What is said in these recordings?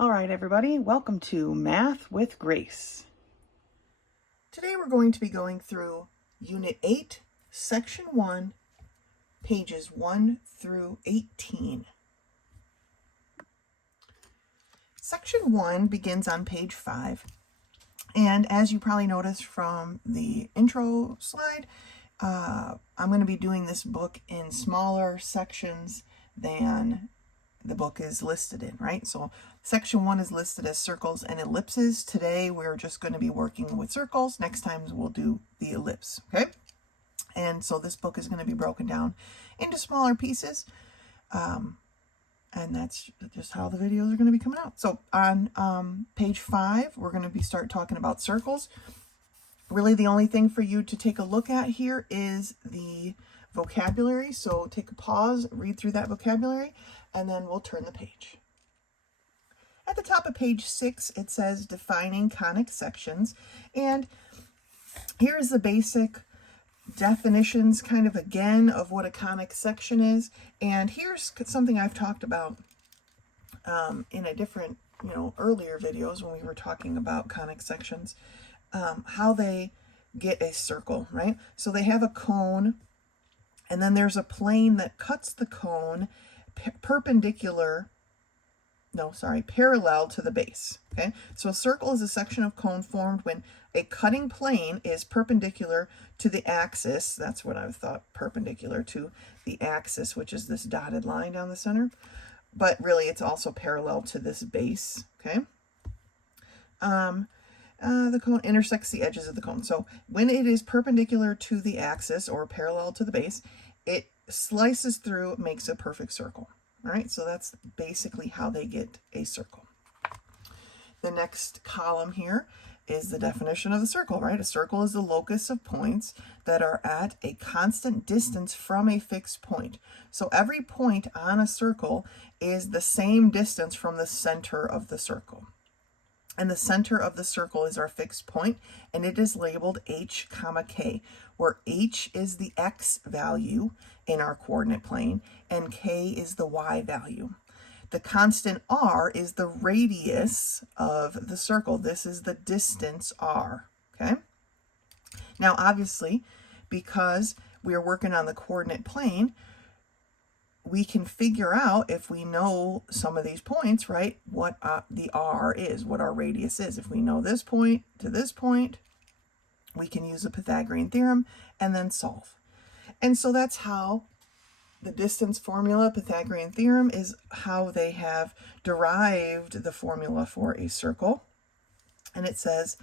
All right, everybody, welcome to Math with Grace. Today we're going to be going through Unit 8, Section 1, pages 1 through 18. Section 1 begins on page 5, and as you probably noticed from the intro slide, I'm going to be doing this book in smaller sections than the book is listed in, right? So section 1 is listed as circles and ellipses. Today we're just going to be working with circles. Next time we'll do the ellipse, okay? And so this book is going to be broken down into smaller pieces. And that's just how the videos are going to be coming out. So on page 5, we're going to start talking about circles. Really the only thing for you to take a look at here is the vocabulary. So take a pause, read through that vocabulary, and then we'll turn the page. At the top of page 6, it says defining conic sections. And here's the basic definitions kind of again of what a conic section is. And here's something I've talked about in a different, earlier videos when we were talking about conic sections, how they get a circle, right? So they have a cone, and then there's a plane that cuts the cone parallel to the base, okay? So a circle is a section of cone formed when a cutting plane is perpendicular to the axis. That's what I thought, perpendicular to the axis, which is this dotted line down the center. But really, it's also parallel to this base, okay? The cone intersects the edges of the cone. So when it is perpendicular to the axis or parallel to the base, it slices through, makes a perfect circle. All right, so that's basically how they get a circle. The next column here is the definition of the circle, right? A circle is the locus of points that are at a constant distance from a fixed point. So every point on a circle is the same distance from the center of the circle. And the center of the circle is our fixed point, and it is labeled h, k, where h is the x value in our coordinate plane, and k is the y value. The constant r is the radius of the circle. This is the distance r, okay? Now, obviously, because we are working on the coordinate plane, we can figure out, if we know some of these points, right, what the r is, what our radius is. If we know this point to this point, we can use the Pythagorean theorem and then solve. And so that's how the distance formula, Pythagorean theorem, is how they have derived the formula for a circle. And it says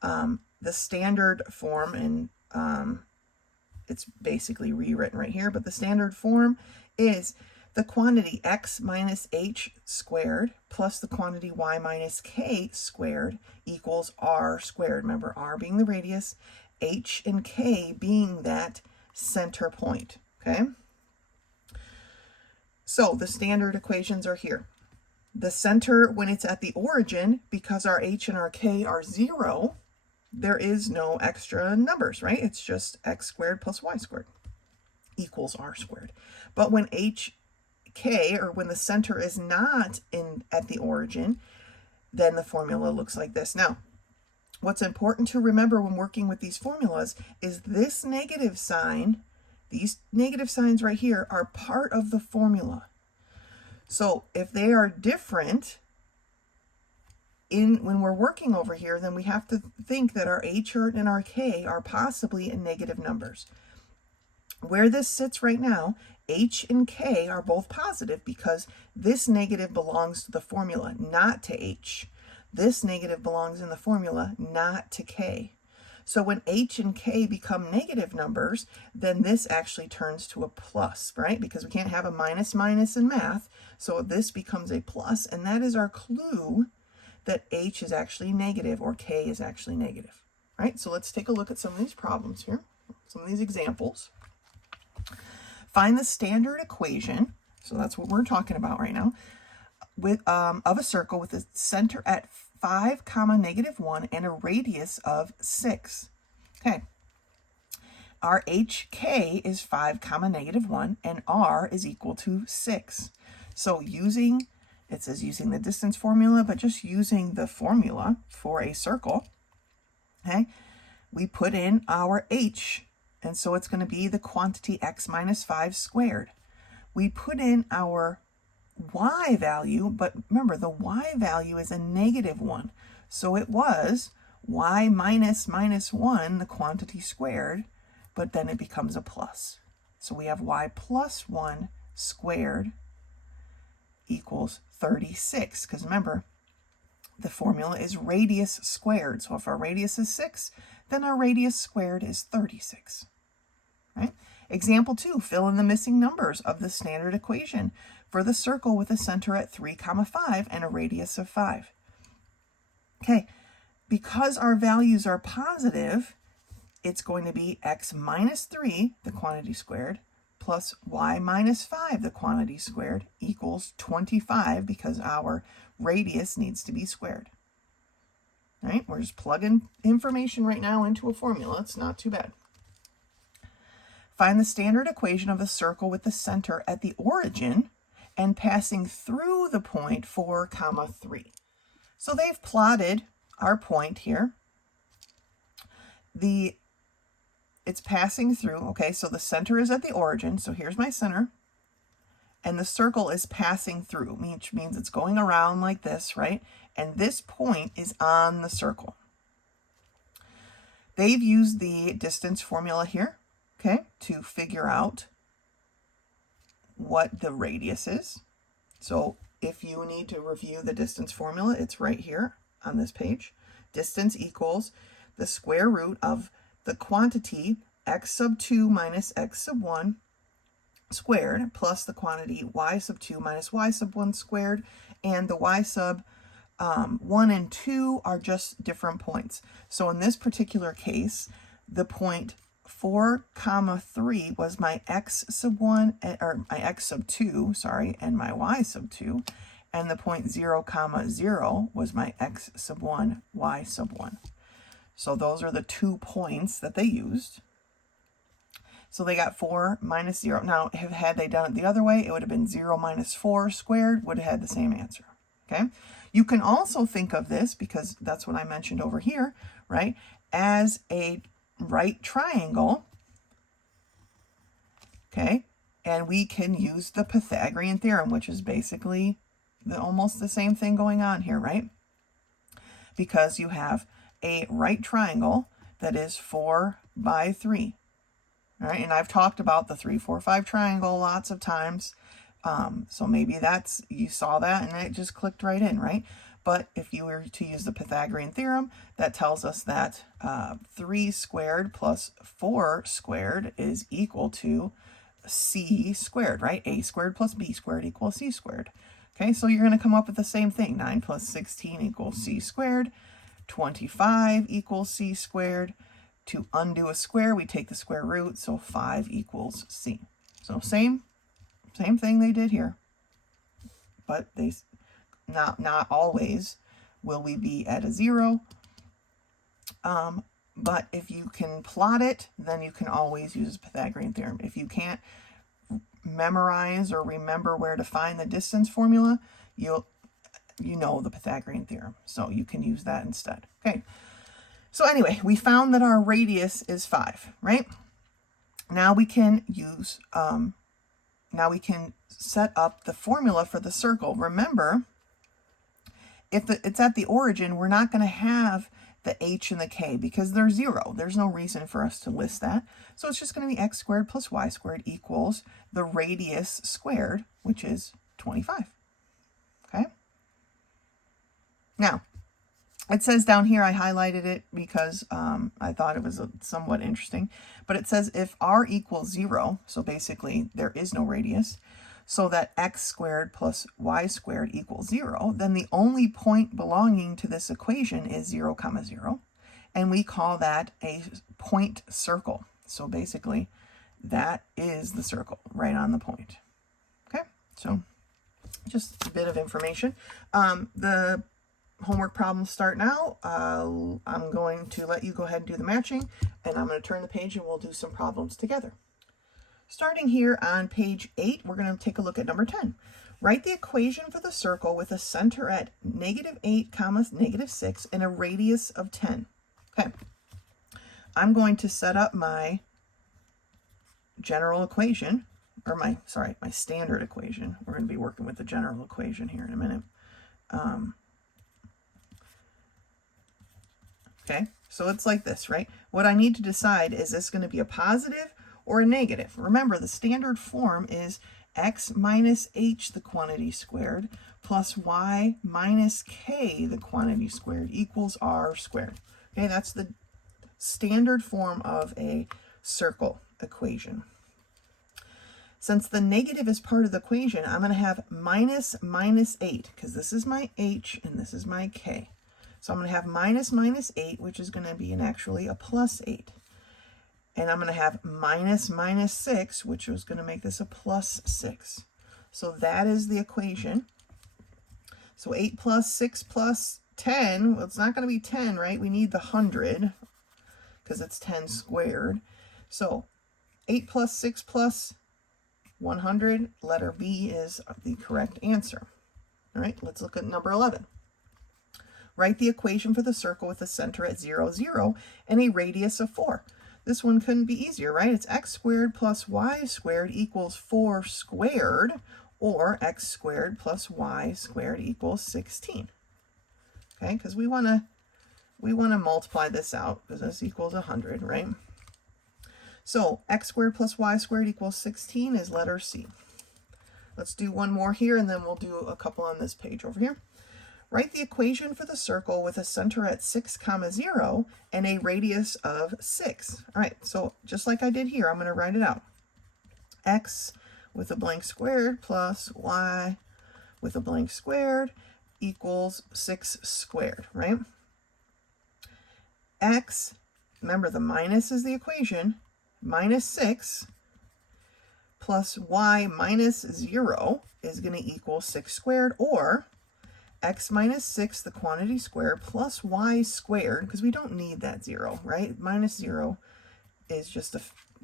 the standard form, and it's basically rewritten right here, but the standard form is the quantity x minus h squared plus the quantity y minus k squared equals r squared. Remember, r being the radius, h and k being that center point, okay? So the standard equations are here. The center, when it's at the origin, because our h and our k are 0, there is no extra numbers, right? It's just x squared plus y squared equals r squared. But when k, or when the center is not at the origin, then the formula looks like this. Now, what's important to remember when working with these formulas is this negative sign, these negative signs right here, are part of the formula. So if they are different when we're working over here, then we have to think that our h and our k are possibly in negative numbers. Where this sits right now, h and k are both positive because this negative belongs to the formula, not to h. This negative belongs in the formula, not to k. So when h and k become negative numbers, then this actually turns to a plus, right? Because we can't have a minus in math, so this becomes a plus, and that is our clue that h is actually negative or k is actually negative, right? So let's take a look at some of these problems here, some of these examples. Find the standard equation, so that's what we're talking about right now, with of a circle with a center at 5, negative 1 and a radius of 6. Okay. Our HK is 5, negative 1 and R is equal to 6. So using it says using the distance formula, but just using the formula for a circle, okay, we put in our h, and so it's going to be the quantity x minus 5 squared. We put in our y value, but remember the y value is a -1, so it was y minus 1, the quantity squared, but then it becomes a plus. So we have y plus 1 squared equals 36, because remember, the formula is radius squared. So if our radius is 6, then our radius squared is 36. Right? Example 2, fill in the missing numbers of the standard equation for the circle with a center at 3, 5 and a radius of 5. Okay, because our values are positive, it's going to be x minus 3, the quantity squared, plus y minus 5, the quantity squared, equals 25, because our radius needs to be squared. All right, we're just plugging information right now into a formula. It's not too bad. Find the standard equation of a circle with the center at the origin and passing through the point 4, 3. So they've plotted our point here. It's passing through, okay, so the center is at the origin, so here's my center, and the circle is passing through, which means it's going around like this, right? And this point is on the circle. They've used the distance formula here, okay, to figure out what the radius is. So if you need to review the distance formula, it's right here on this page. Distance equals the square root of the quantity x sub 2 minus x sub 1 squared plus the quantity y sub 2 minus y sub 1 squared, and the y sub 1 and 2 are just different points. So in this particular case, the point 4, 3 was my x sub 1, or my x sub 2, sorry, and my y sub 2, and the point 0, 0 was my x sub 1, y sub 1. So those are the 2 points that they used. So they got 4 minus 0. Now, had they done it the other way, it would have been 0 minus 4 squared, would have had the same answer. Okay? You can also think of this, because that's what I mentioned over here, right, as a right triangle. Okay? And we can use the Pythagorean theorem, which is basically almost the same thing going on here, right? Because you have a right triangle that is 4 by 3. All right, and I've talked about the 3, 4, 5 triangle lots of times. So maybe you saw that and it just clicked right in, right? But if you were to use the Pythagorean theorem, that tells us that 3 squared plus 4 squared is equal to c squared, right? A squared plus b squared equals c squared. Okay, so you're going to come up with the same thing. 9 plus 16 equals c squared. 25 equals c squared. To undo a square, we take the square root, so 5 equals c. So same thing they did here. But they not always will we be at a 0. But if you can plot it, then you can always use Pythagorean theorem. If you can't memorize or remember where to find the distance formula, you know the Pythagorean theorem, so you can use that instead. Okay. So anyway, we found that our radius is 5, right? Now we can use, now we can set up the formula for the circle. Remember, if it's at the origin, we're not going to have the h and the k because they're 0. There's no reason for us to list that. So it's just going to be x squared plus y squared equals the radius squared, which is 25. Okay? Now, it says down here, I highlighted it because I thought it was somewhat interesting, but it says if r equals 0, so basically there is no radius, so that x squared plus y squared equals 0, then the only point belonging to this equation is 0, 0, and we call that a point circle. So basically, that is the circle right on the point. Okay, so just a bit of information. The homework problems start now. I'm going to let you go ahead and do the matching, and I'm going to turn the page and we'll do some problems together. Starting here on page 8, we're going to take a look at number 10. Write the equation for the circle with a center at -8, -6 and a radius of 10. Okay, I'm going to set up my general equation, or my standard equation. We're going to be working with the general equation here in a minute. Okay, so it's like this, right? What I need to decide, is this going to be a positive or a negative? Remember, the standard form is x minus h, the quantity squared, plus y minus k, the quantity squared, equals r squared. Okay, that's the standard form of a circle equation. Since the negative is part of the equation, I'm going to have minus 8, because this is my h and this is my k. So I'm going to have minus 8, which is going to be actually a plus 8. And I'm going to have minus 6, which is going to make this a plus 6. So that is the equation. So 8 plus 6 plus 10, well, it's not going to be 10, right? We need the 100, because it's 10 squared. So 8 plus 6 plus 100, letter B is the correct answer. All right, let's look at number 11. Write the equation for the circle with a center at 0, 0 and a radius of 4. This one couldn't be easier, right? It's x squared plus y squared equals 4 squared, or x squared plus y squared equals 16. Okay, because we want to multiply this out, because this equals 100, right? So x squared plus y squared equals 16 is letter C. Let's do one more here, and then we'll do a couple on this page over here. Write the equation for the circle with a center at 6, 0 and a radius of 6. All right, so just like I did here, I'm going to write it out. X with a blank squared plus y with a blank squared equals 6 squared, right? X, remember the minus is the equation, minus 6 plus y minus 0 is going to equal 6 squared, or x minus 6, the quantity squared, plus y squared, because we don't need that 0, right? Minus 0 is just a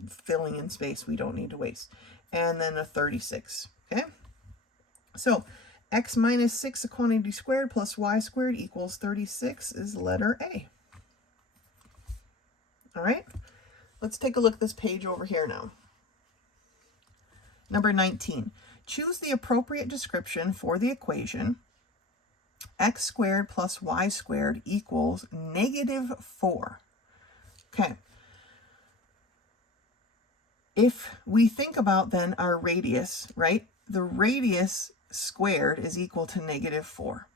filling in space we don't need to waste. And then a 36, okay? So x minus 6, the quantity squared, plus y squared equals 36 is letter A. All right, let's take a look at this page over here now. Number 19, choose the appropriate description for the equation x squared plus y squared equals -4. Okay. If we think about then our radius, right? The radius squared is equal to -4.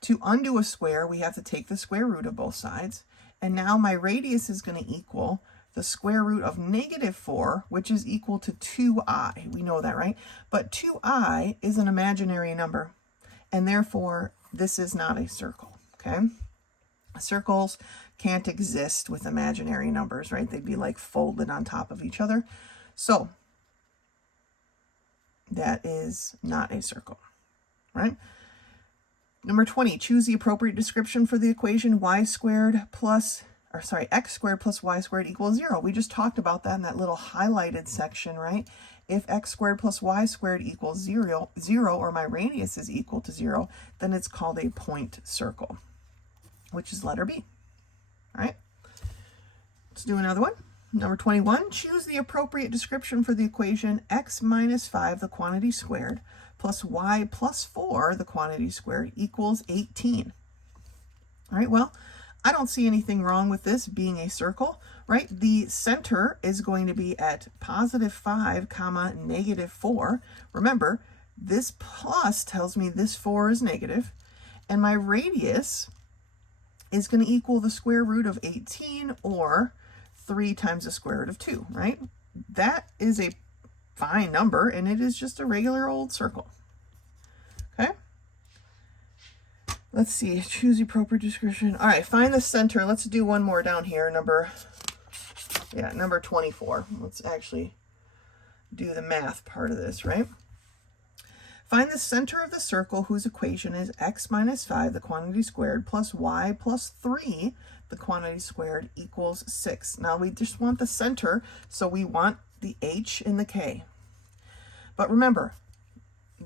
To undo a square, we have to take the square root of both sides. And now my radius is going to equal the square root of -4, which is equal to 2i. We know that, right? But 2i is an imaginary number, and therefore this is not a circle, okay? Circles can't exist with imaginary numbers, right? They'd be like folded on top of each other. So that is not a circle, right? Number 20, choose the appropriate description for the equation x squared plus y squared equals 0. We just talked about that in that little highlighted section, right? If x squared plus y squared equals 0, or my radius is equal to 0, then it's called a point circle, which is letter B. All right, let's do another one. Number 21, choose the appropriate description for the equation x minus 5, the quantity squared, plus y plus 4, the quantity squared, equals 18. All right, well, I don't see anything wrong with this being a circle, right? The center is going to be at +5, -4. Remember, this plus tells me this 4 is negative, and my radius is going to equal the square root of 18, or 3 times the square root of 2, right? That is a fine number, and it is just a regular old circle. Okay? Let's see, choose the appropriate description. All right, find the center. Let's do one more down here, number 24. Let's actually do the math part of this, right? Find the center of the circle whose equation is x minus 5, the quantity squared, plus y plus 3, the quantity squared, equals 6. Now we just want the center, so we want the h and the k. But remember,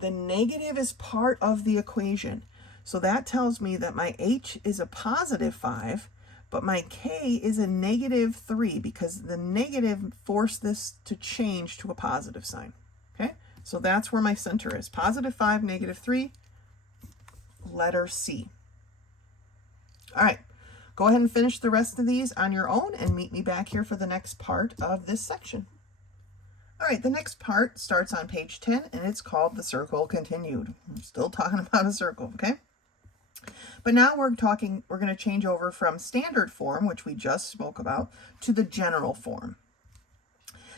the negative is part of the equation. So that tells me that my h is a positive 5, but my k is a negative 3 because the negative forced this to change to a positive sign. Okay, so that's where my center is. Positive 5, negative 3, letter C. All right, go ahead and finish the rest of these on your own and meet me back here for the next part of this section. All right, the next part starts on page 10, and it's called the circle continued. I'm still talking about a circle, okay? But now we're going to change over from standard form, which we just spoke about, to the general form.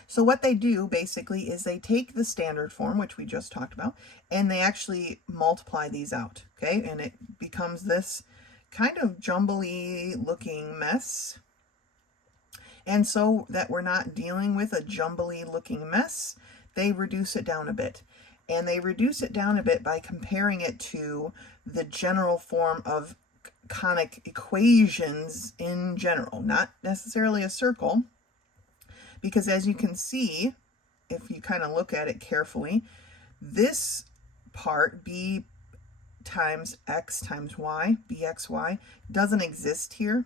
So what they do basically is they take the standard form, which we just talked about, and they actually multiply these out, okay? And it becomes this kind of jumbly looking mess. And so that we're not dealing with a jumbly looking mess, they reduce it down a bit. And they reduce it down a bit by comparing it to the general form of conic equations in general, not necessarily a circle. Because as you can see, if you kind of look at it carefully, this part, b times x times y, bxy, doesn't exist here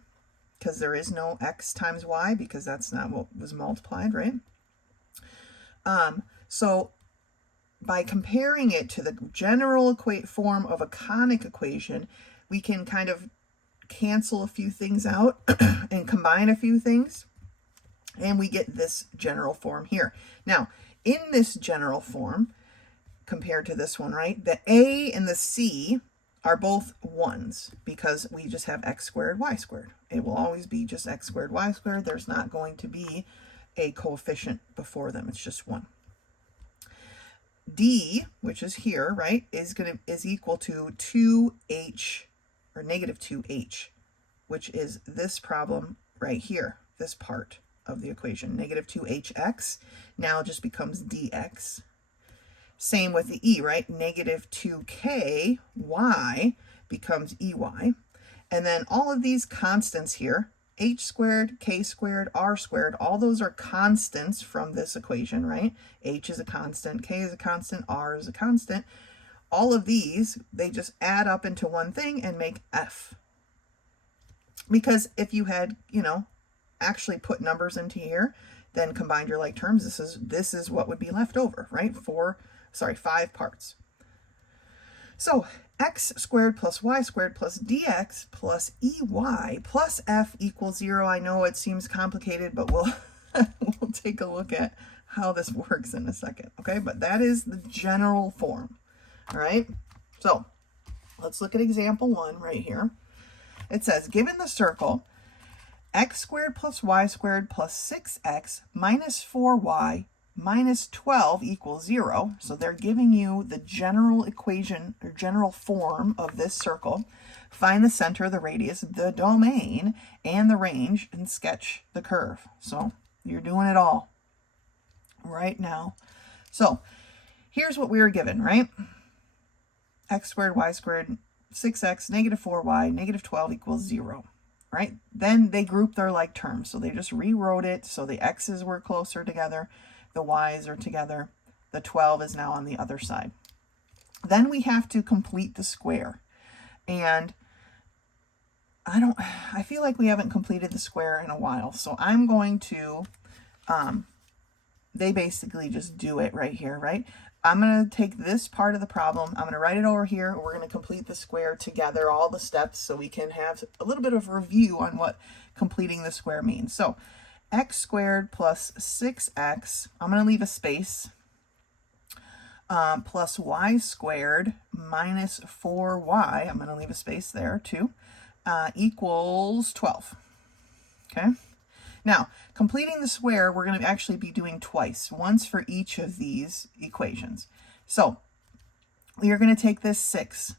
because there is no x times y because that's not what was multiplied, right? So by comparing it to the general form of a conic equation, we can kind of cancel a few things out and combine a few things, and we get this general form here. Now, in this general form, compared to this one, right, the a and the c are both 1s because we just have x squared, y squared. It will always be just x squared, y squared. There's not going to be a coefficient before them. It's just 1. D, which is here, right, is equal to 2h, or negative 2h, which is this problem right here, this part of the equation. Negative 2hx now just becomes dx. Same with the e, right? Negative 2ky becomes ey. And then all of these constants here, h squared, k squared, r squared, all those are constants from this equation, right? H is a constant, k is a constant, r is a constant. All of these, they just add up into one thing and make f. Because if you had, actually put numbers into here, then combined your like terms, this is what would be left over, right? 5 parts. So x squared plus y squared plus dx plus ey plus f equals 0. I know it seems complicated, but we'll take a look at how this works in a second, okay? But that is the general form, all right? So let's look at example 1 right here. It says, given the circle x squared plus y squared plus 6x minus 4y minus 12 equals 0. So they're giving you the general equation or general form of this circle. Find the center, the radius, the domain, and the range, and sketch the curve. So you're doing it all right now. So here's what we were given, right? X squared, y squared, 6x, negative 4y, negative 12 equals 0. Right? Then they group their like terms. So they just rewrote it. So the x's were closer together. The y's are together. The 12 is now on the other side. Then we have to complete the square. And I feel like we haven't completed the square in a while. So I'm going to, they basically just do it right here, right? I'm going to take this part of the problem. I'm going to write it over here. We're going to complete the square together, all the steps, so we can have a little bit of review on what completing the square means. So x squared plus 6x, I'm going to leave a space, plus y squared minus 4y, I'm going to leave a space there too, equals 12. Okay. Now, completing the square, we're going to actually be doing twice, once for each of these equations. So we are going to take this 6,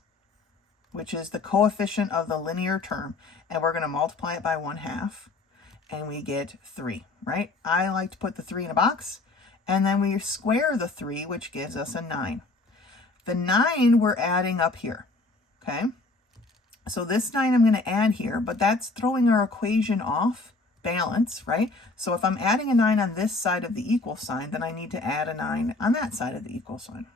which is the coefficient of the linear term, and we're going to multiply it by 1/2, and we get 3, right? I like to put the 3 in a box, and then we square the 3, which gives us a 9. The 9 we're adding up here, okay? So this 9 I'm going to add here, but that's throwing our equation off balance, right? So if I'm adding a 9 on this side of the equal sign, then I need to add a 9 on that side of the equal sign.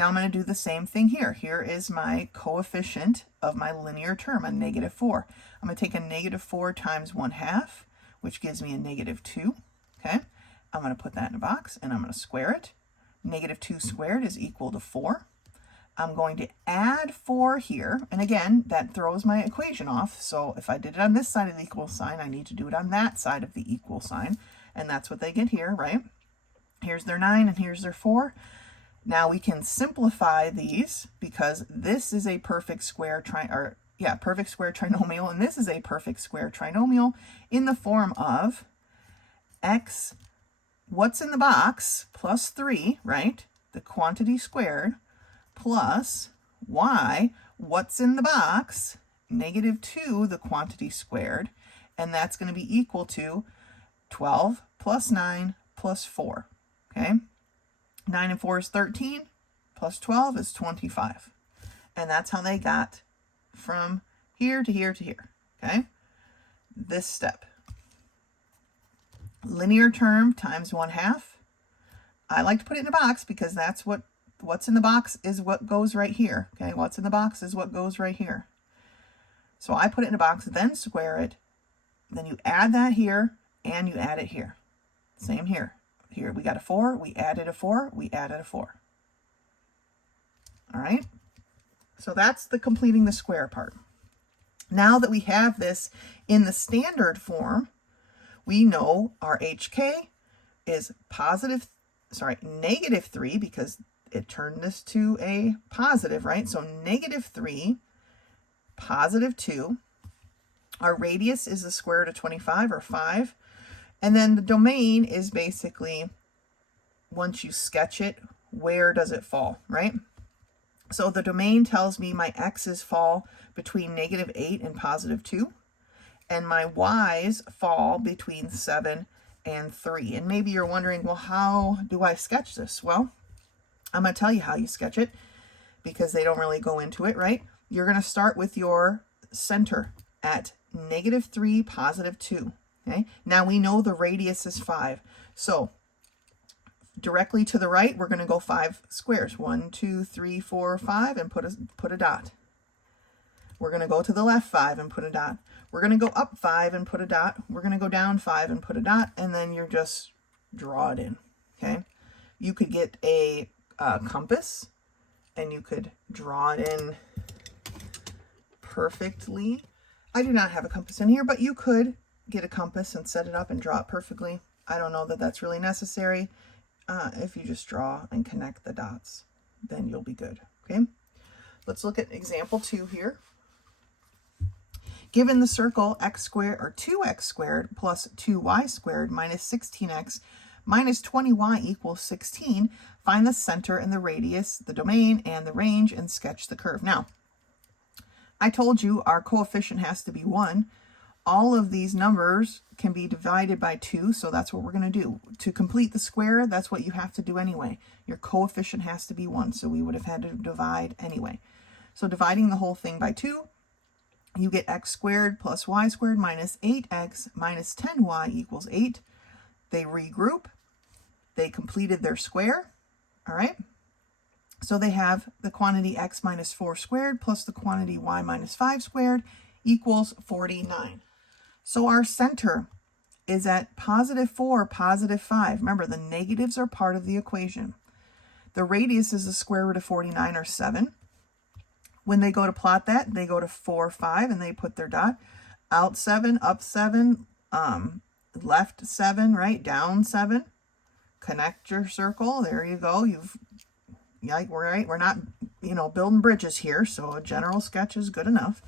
Now I'm going to do the same thing here. Here is my coefficient of my linear term, a -4. I'm going to take a -4 times 1/2, which gives me a -2. Okay, I'm going to put that in a box and I'm going to square it. -2 squared is equal to 4. I'm going to add 4 here, and again, that throws my equation off. So if I did it on this side of the equal sign, I need to do it on that side of the equal sign, and that's what they get here, right? Here's their 9 and here's their 4. Now we can simplify these because this is a perfect square perfect square trinomial, and this is a perfect square trinomial in the form of x, what's in the box, plus 3, right? The quantity squared, plus y, what's in the box, -2, the quantity squared, and that's going to be equal to 12 plus 9 plus 4, okay? 9 and 4 is 13, plus 12 is 25. And that's how they got from here to here to here, okay? This step. Linear term times 1/2. I like to put it in a box because that's what's in the box is what goes right here, okay? What's in the box is what goes right here. So I put it in a box, then square it, then you add that here, and you add it here. Same here. Here we got a 4, we added a 4, we added a 4. All right? So that's the completing the square part. Now that we have this in the standard form, we know our HK is -3 because it turned this to a positive, right? So -3, +2. Our radius is the square root of 25 or 5. And then the domain is basically, once you sketch it, where does it fall, right? So the domain tells me my x's fall between -8 and +2. And my y's fall between 7 and 3. And maybe you're wondering, well, how do I sketch this? Well, I'm going to tell you how you sketch it because they don't really go into it, right? You're going to start with your center at -3, +2. Okay, now we know the radius is 5. So directly to the right, we're going to go 5 squares. 1, 2, 3, 4, 5, and put a dot. We're going to go to the left 5 and put a dot. We're going to go up 5 and put a dot. We're going to go down 5 and put a dot, and then you're just draw it in. Okay, you could get a compass and you could draw it in perfectly. I do not have a compass in here, but you could get a compass and set it up and draw it perfectly. I don't know that that's really necessary. If you just draw and connect the dots, then you'll be good. Okay, let's look at example 2 here. Given the circle x squared or 2x squared plus 2y squared minus 16x minus 20y equals 16, find the center and the radius, the domain, and the range, and sketch the curve. Now, I told you our coefficient has to be 1. All of these numbers can be divided by 2, so that's what we're going to do. To complete the square, that's what you have to do anyway. Your coefficient has to be 1, so we would have had to divide anyway. So dividing the whole thing by 2, you get x squared plus y squared minus 8x minus 10y equals 8. They regroup. They completed their square. All right. So they have the quantity x minus 4 squared plus the quantity y minus 5 squared equals 49. So our center is at +4, +5. Remember, the negatives are part of the equation. The radius is the square root of 49, or 7. When they go to plot that, they go to 4, 5, and they put their dot. Out 7, up 7, left 7, right, down 7. Connect your circle. There you go. We're not, building bridges here, so a general sketch is good enough.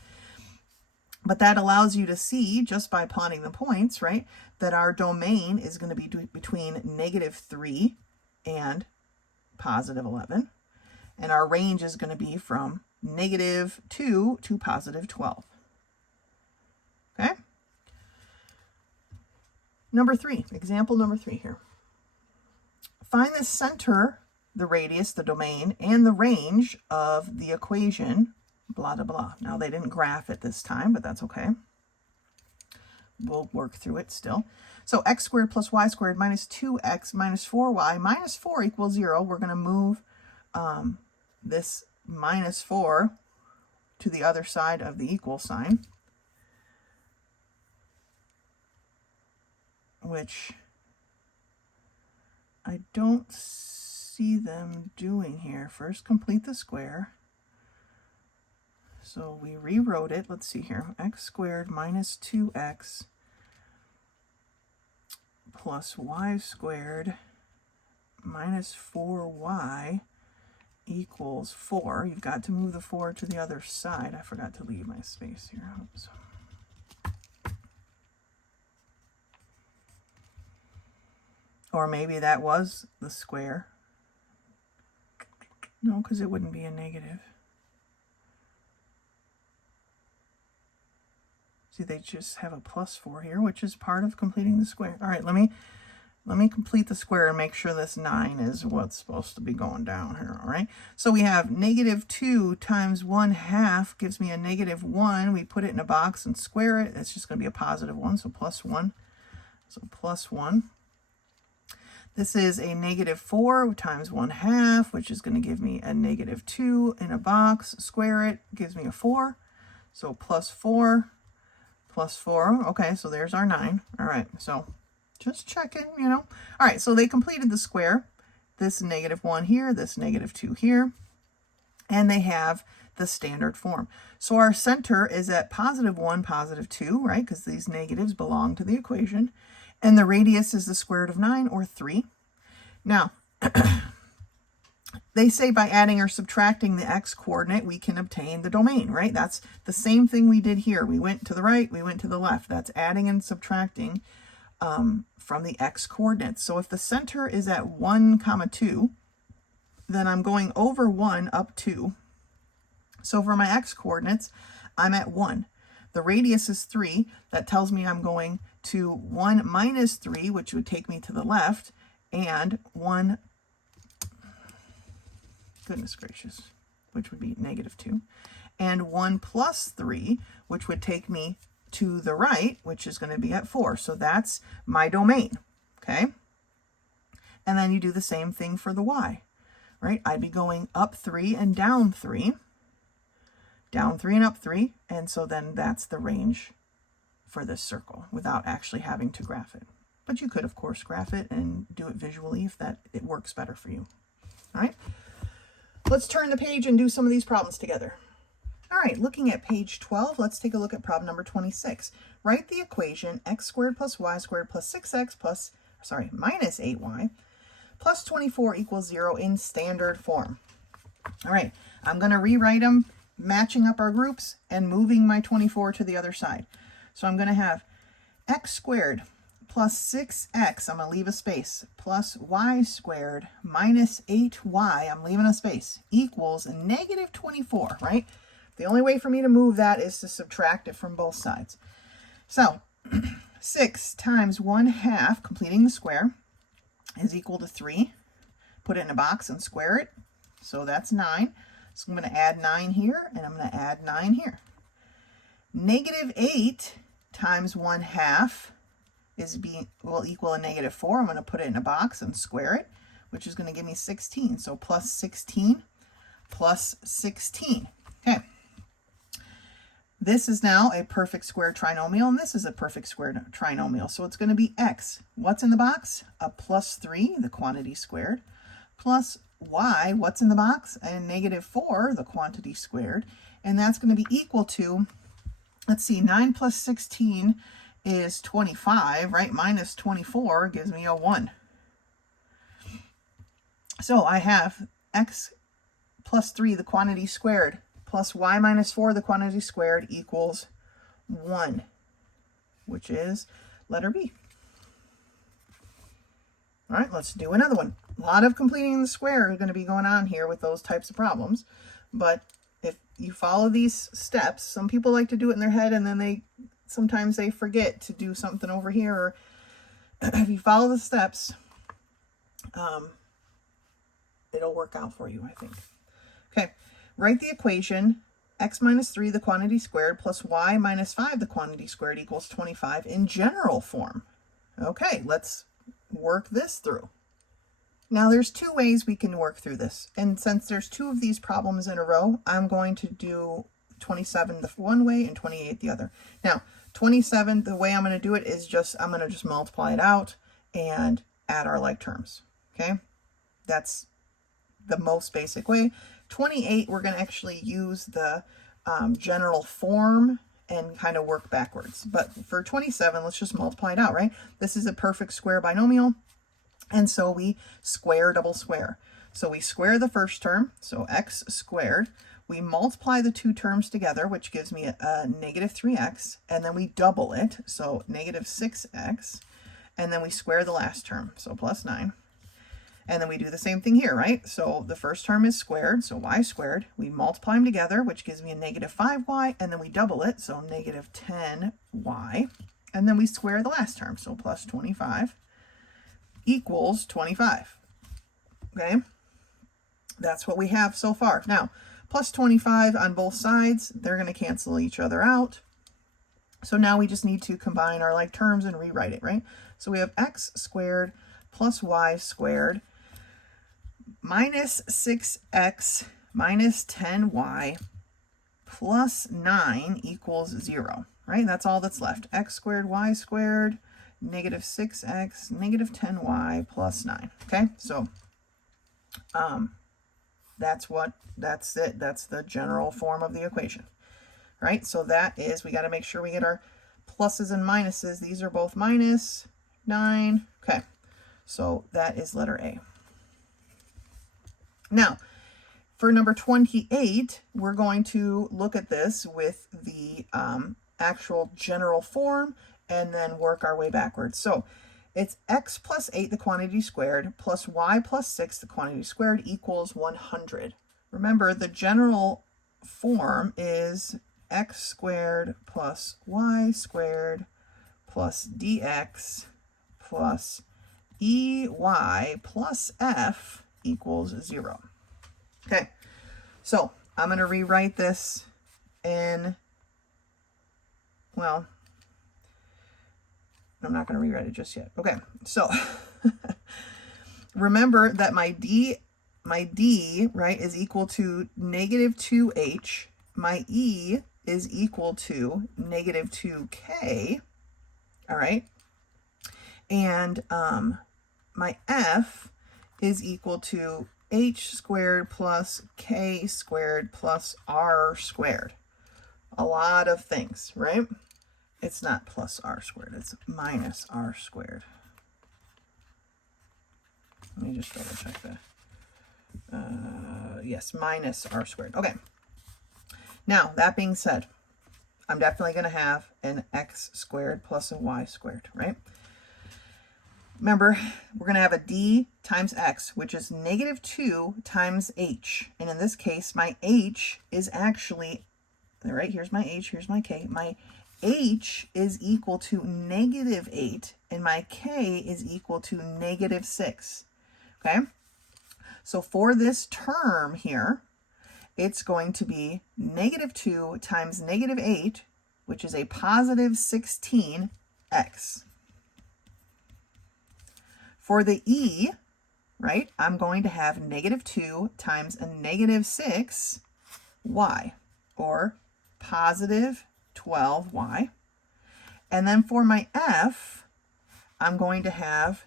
But that allows you to see, just by plotting the points, right, that our domain is going to be between -3 and +11. And our range is going to be from -2 to +12. Okay? Number 3, example number 3 here. Find the center, the radius, the domain, and the range of the equation, blah, blah, blah. Now, they didn't graph it this time, but that's okay. We'll work through it still. So x squared plus y squared minus 2x minus 4y minus 4 equals 0. We're going to move this minus 4 to the other side of the equal sign, which I don't see them doing here. First, complete the square. So we rewrote it. Let's see here. X squared minus 2x plus y squared minus 4y equals 4. You've got to move the 4 to the other side. I forgot to leave my space here. Oops. Or maybe that was the square. No, because it wouldn't be a negative. See, they just have a plus 4 here, which is part of completing the square. All right, let me complete the square and make sure this 9 is what's supposed to be going down here. All right, so we have negative 2 times 1/2 gives me a negative 1. We put it in a box and square it. It's just going to be a positive 1, so plus 1. So plus 1. This is a negative 4 times 1/2, which is going to give me a negative 2 in a box. Square it, gives me a 4. So plus 4, plus 4. Okay, so there's our 9. All right, so just checking, you know. All right, so they completed the square. This negative 1 here, this negative 2 here. And they have the standard form. So our center is at positive 1, positive 2, right? Because these negatives belong to the equation. And the radius is the square root of 9, or 3. Now, they say by adding or subtracting the x coordinate, we can obtain the domain, right? That's the same thing we did here. We went to the right, we went to the left. That's adding and subtracting from the x coordinates. So if the center is at 1, 2, then I'm going over 1 up 2. So for my x coordinates, I'm at 1. The radius is 3. That tells me I'm going to 1 minus 3, which would take me to the left, and 1, goodness gracious, which would be negative 2, and 1 plus 3, which would take me to the right, which is going to be at 4. So that's my domain, okay? And then you do the same thing for the y, right? I'd be going up 3 and down 3. Down 3 and up 3, and so then that's the range for this circle without actually having to graph it. But you could, of course, graph it and do it visually if it works better for you. All right, let's turn the page and do some of these problems together. All right, looking at page 12, let's take a look at problem number 26. Write the equation x squared plus y squared plus 6x minus 8y plus 24 equals 0 in standard form. All right, I'm going to rewrite them, matching up our groups and moving my 24 to the other side. So I'm going to have x squared plus 6x, I'm going to leave a space, plus y squared minus 8y, I'm leaving a space, equals negative 24, right? The only way for me to move that is to subtract it from both sides. So 6 times 1/2, completing the square, is equal to 3. Put it in a box and square it. So that's 9. So I'm going to add 9 here, and I'm going to add 9 here. Negative 8 times 1/2 will equal a negative 4. I'm going to put it in a box and square it, which is going to give me 16. So plus 16 plus 16. Okay. This is now a perfect square trinomial, and this is a perfect square trinomial. So it's going to be x. What's in the box? A plus 3, the quantity squared, plus y, what's in the box? A negative 4, the quantity squared. And that's going to be equal to, let's see, 9 plus 16 is 25, right? Minus 24 gives me a 1. So I have x plus 3, the quantity squared, plus y minus 4, the quantity squared, equals 1, which is letter B. All right, let's do another one. A lot of completing the square is going to be going on here with those types of problems. But if you follow these steps, some people like to do it in their head and then sometimes they forget to do something over here. Or if you follow the steps, it'll work out for you, I think. Okay, write the equation x minus 3, the quantity squared, plus y minus 5, the quantity squared, equals 25 in general form. Okay, let's work this through. Now there's two ways we can work through this. And since there's two of these problems in a row, I'm going to do 27 the one way and 28 the other. Now, 27, the way I'm going to do it is I'm going to just multiply it out and add our like terms. Okay? That's the most basic way. 28, we're going to actually use the general form and kind of work backwards. But for 27, let's just multiply it out, right? This is a perfect square binomial. And so we square, double square. So we square the first term, so x squared. We multiply the two terms together, which gives me a negative 3x. And then we double it, so negative 6x. And then we square the last term, so plus 9. And then we do the same thing here, right? So the first term is squared, so y squared. We multiply them together, which gives me a negative 5y, and then we double it, so negative 10y. And then we square the last term, so plus 25 equals 25. Okay? That's what we have so far. Now, plus 25 on both sides, they're going to cancel each other out. So now we just need to combine our like terms and rewrite it, right? So we have x squared plus y squared minus 6x minus 10y plus 9 equals 0, right? That's all that's left. X squared, y squared, negative 6x, negative 10y plus 9, okay? So that's it. That's the general form of the equation, right? So that is, we got to make sure we get our pluses and minuses. These are both minus 9, okay? So that is letter A. Now, for number 28, we're going to look at this with the actual general form and then work our way backwards. So it's x plus 8, the quantity squared, plus y plus 6, the quantity squared, equals 100. Remember, the general form is x squared plus y squared plus dx plus ey plus f equals 0. Okay, so I'm going to rewrite this in, well, I'm not going to rewrite it just yet. Okay, so remember that my d, right, is equal to negative 2h. My e is equal to negative 2k, all right? And my f is equal to h squared plus k squared plus r squared. A lot of things, right? It's not plus r squared, it's minus r squared. Let me just double check that. Yes, minus r squared. Okay. Now, that being said, I'm definitely going to have an x squared plus a y squared, right? Remember, we're going to have a d times x, which is negative 2 times h. And in this case, my h is actually, right, here's my h, here's my k. My h is equal to negative 8, and my k is equal to negative 6. Okay? So for this term here, it's going to be negative 2 times negative 8, which is a positive 16x. For the e, right, I'm going to have negative 2 times a negative 6y, or positive 12y. And then for my f, I'm going to have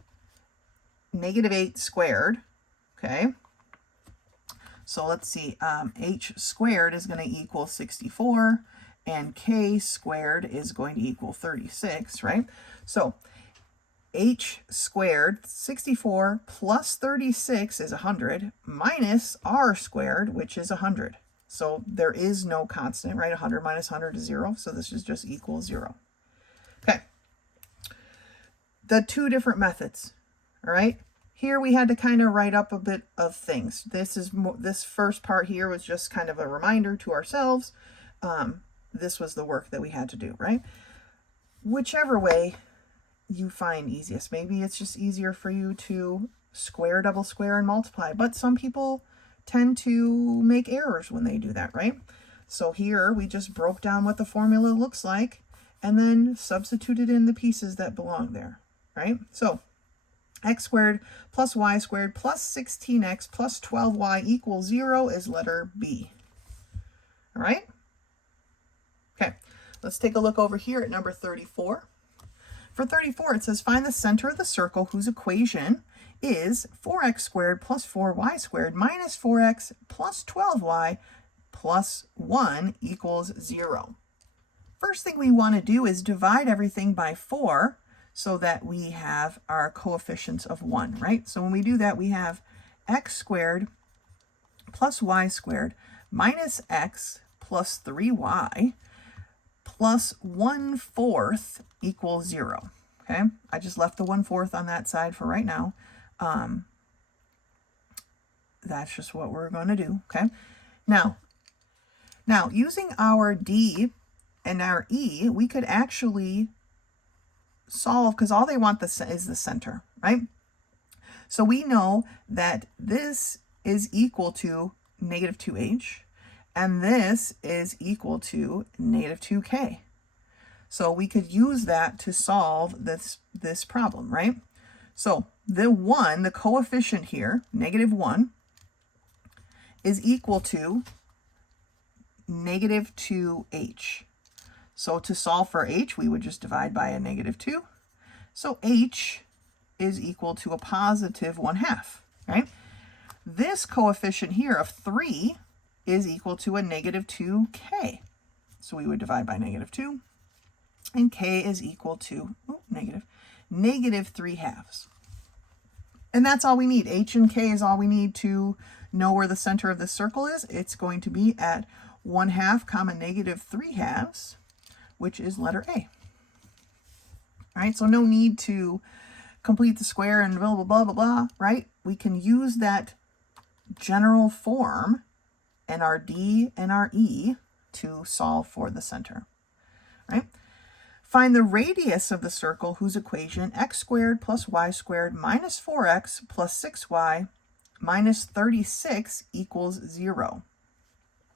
negative 8 squared, okay? So let's see, h squared is going to equal 64, and k squared is going to equal 36, right? So h squared, 64, plus 36 is 100, minus r squared, which is 100. So there is no constant, right? 100 minus 100 is 0, so this is just equal 0. Okay. The two different methods, all right? Here we had to kind of write up a bit of things. This first part here was just kind of a reminder to ourselves. This was the work that we had to do, right? Whichever way you find easiest. Maybe it's just easier for you to square, double square, and multiply. But some people tend to make errors when they do that, right? So here we just broke down what the formula looks like and then substituted in the pieces that belong there, right? So X squared plus y squared plus 16x plus 12y equals 0 is letter B. All right? Okay, let's take a look over here at number 34. For 34, it says find the center of the circle whose equation is 4x squared plus 4y squared minus 4x plus 12y plus 1 equals 0. First thing we want to do is divide everything by 4 so that we have our coefficients of 1, right? So when we do that, we have x squared plus y squared minus x plus 3y plus 1/4 equals 0. Okay, I just left the 1/4 on that side for right now. That's just what we're going to do. Okay, now using our D and our E, we could actually solve, because all they want is the center, right? So we know that this is equal to negative 2h, and this is equal to negative 2k. So we could use that to solve this problem, right? So the coefficient here, negative 1, is equal to negative 2h. So to solve for h, we would just divide by a negative 2. So h is equal to a positive 1/2, right? This coefficient here of 3 is equal to a negative 2k. So we would divide by negative 2. And k is equal to negative 3/2. And that's all we need. H and k is all we need to know where the center of the circle is. It's going to be at 1/2 comma negative 3/2, which is letter A. All right, so no need to complete the square and blah, blah, blah, blah, blah, right? We can use that general form and our D and our E to solve for the center, right? Find the radius of the circle whose equation x squared plus y squared minus 4x plus 6y minus 36 equals 0.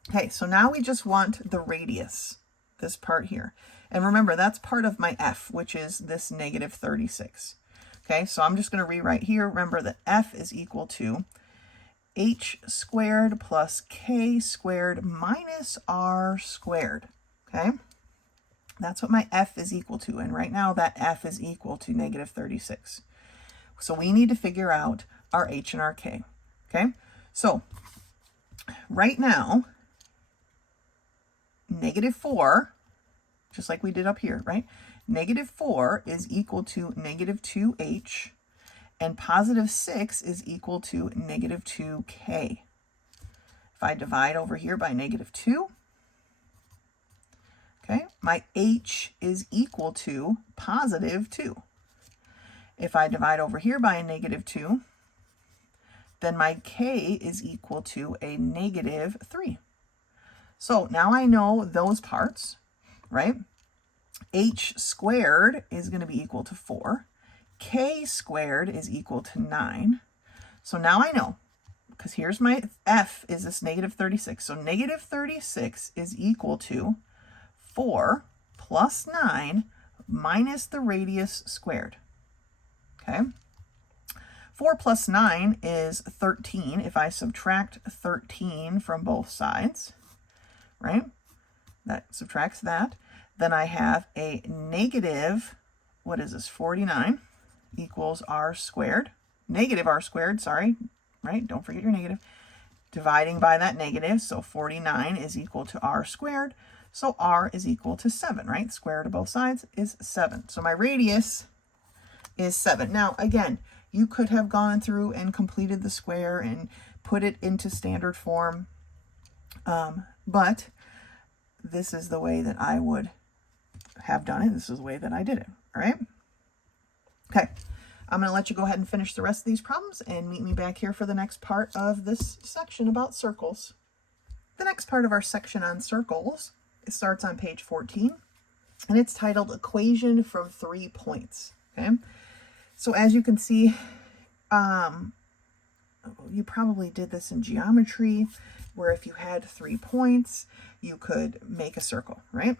Okay, so now we just want the radius, this part here. And remember, that's part of my f, which is this negative 36. Okay, so I'm just going to rewrite here. Remember that f is equal to h squared plus k squared minus r squared. Okay, that's what my f is equal to. And right now that f is equal to negative 36. So we need to figure out our h and our k. Okay, so right now, negative 4, just like we did up here, right? Negative 4 is equal to negative 2h, and positive 6 is equal to negative 2k. If I divide over here by negative 2, okay, my h is equal to positive 2. If I divide over here by a negative 2, then my k is equal to a negative 3. So now I know those parts, right? H squared is going to be equal to 4. K squared is equal to 9. So now I know, because here's my f is this negative 36. So negative 36 is equal to 4 plus 9 minus the radius squared. Okay. 4 plus 9 is 13. If I subtract 13 from both sides, right? That subtracts that. Then I have a negative, what is this, 49 equals r squared. Negative r squared, sorry, right? Don't forget your negative. Dividing by that negative, so 49 is equal to r squared. So r is equal to 7, right? Square root of both sides is 7. So my radius is 7. Now, again, you could have gone through and completed the square and put it into standard form, but this is the way that I would have done it. This is the way that I did it, all right? Okay, I'm going to let you go ahead and finish the rest of these problems and meet me back here for the next part of this section about circles. The next part of our section on circles, it starts on page 14, and it's titled Equation from 3 Points, okay? So as you can see, you probably did this in geometry, where if you had 3 points, you could make a circle, right?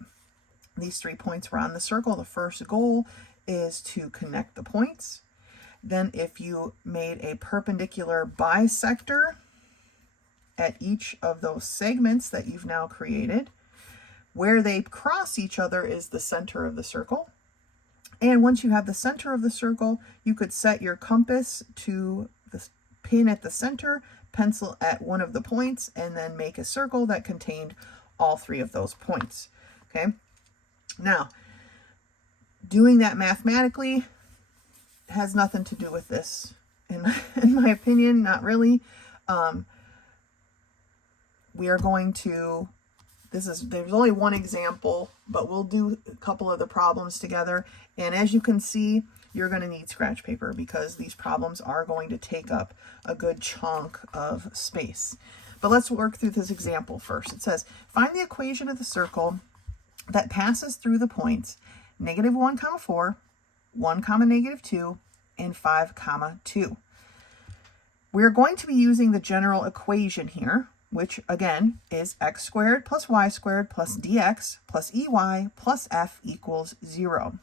These 3 points were on the circle. The first goal is to connect the points. than if you made a perpendicular bisector at each of those segments that you've now created. Where they cross each other is the center of the circle. And once you have the center of the circle, you could set your compass to the pin at the center, pencil at one of the points, and then make a circle that contained all three of those points. Okay. Now, doing that mathematically has nothing to do with this. In my opinion, not really. We are going to, there's only one example, but we'll do a couple of the problems together. And as you can see, you're going to need scratch paper because these problems are going to take up a good chunk of space. But let's work through this example first. It says, find the equation of the circle that passes through the points -1, 4, 1, -2, and 5, 2. We're going to be using the general equation here, which again is x squared plus y squared plus dx plus ey plus f equals 0.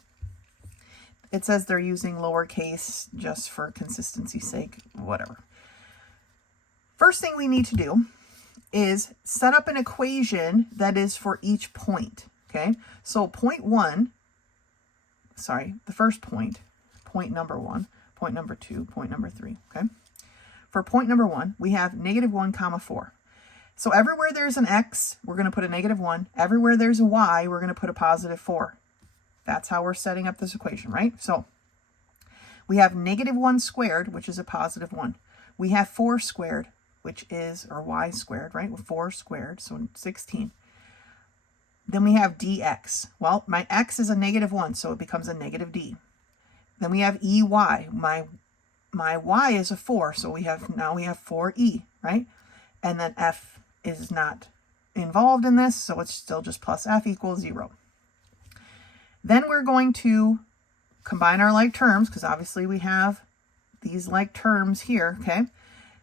It says they're using lowercase just for consistency's sake, whatever. First thing we need to do is set up an equation that is for each point, okay? So point 1, sorry, the first point, point number 1, point number 2, point number 3, okay? For point number 1, we have -1, 4. So everywhere there's an x, we're going to put a -1. Everywhere there's a y, we're going to put a +4. That's how we're setting up this equation, right? So we have -1 squared, which is a +1. We have 4 squared, which is, or y squared, right? 4 squared, so 16. Then we have dx. Well, my x is a -1, so it becomes a -d. Then we have ey. My y is a 4, so now we have 4e, right? And then f is not involved in this, so it's still just plus f equals 0. Then we're going to combine our like terms, because obviously we have these like terms here, okay?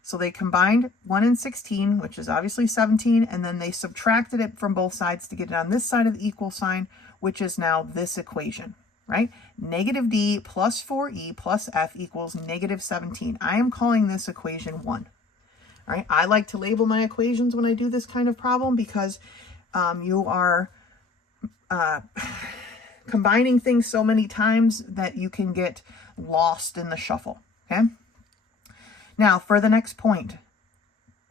So they combined 1 and 16, which is obviously 17, and then they subtracted it from both sides to get it on this side of the equal sign, which is now this equation, right? -d plus 4e plus f equals -17. I am calling this equation 1. All right, I like to label my equations when I do this kind of problem because you are combining things so many times that you can get lost in the shuffle, okay? Now, for the next point,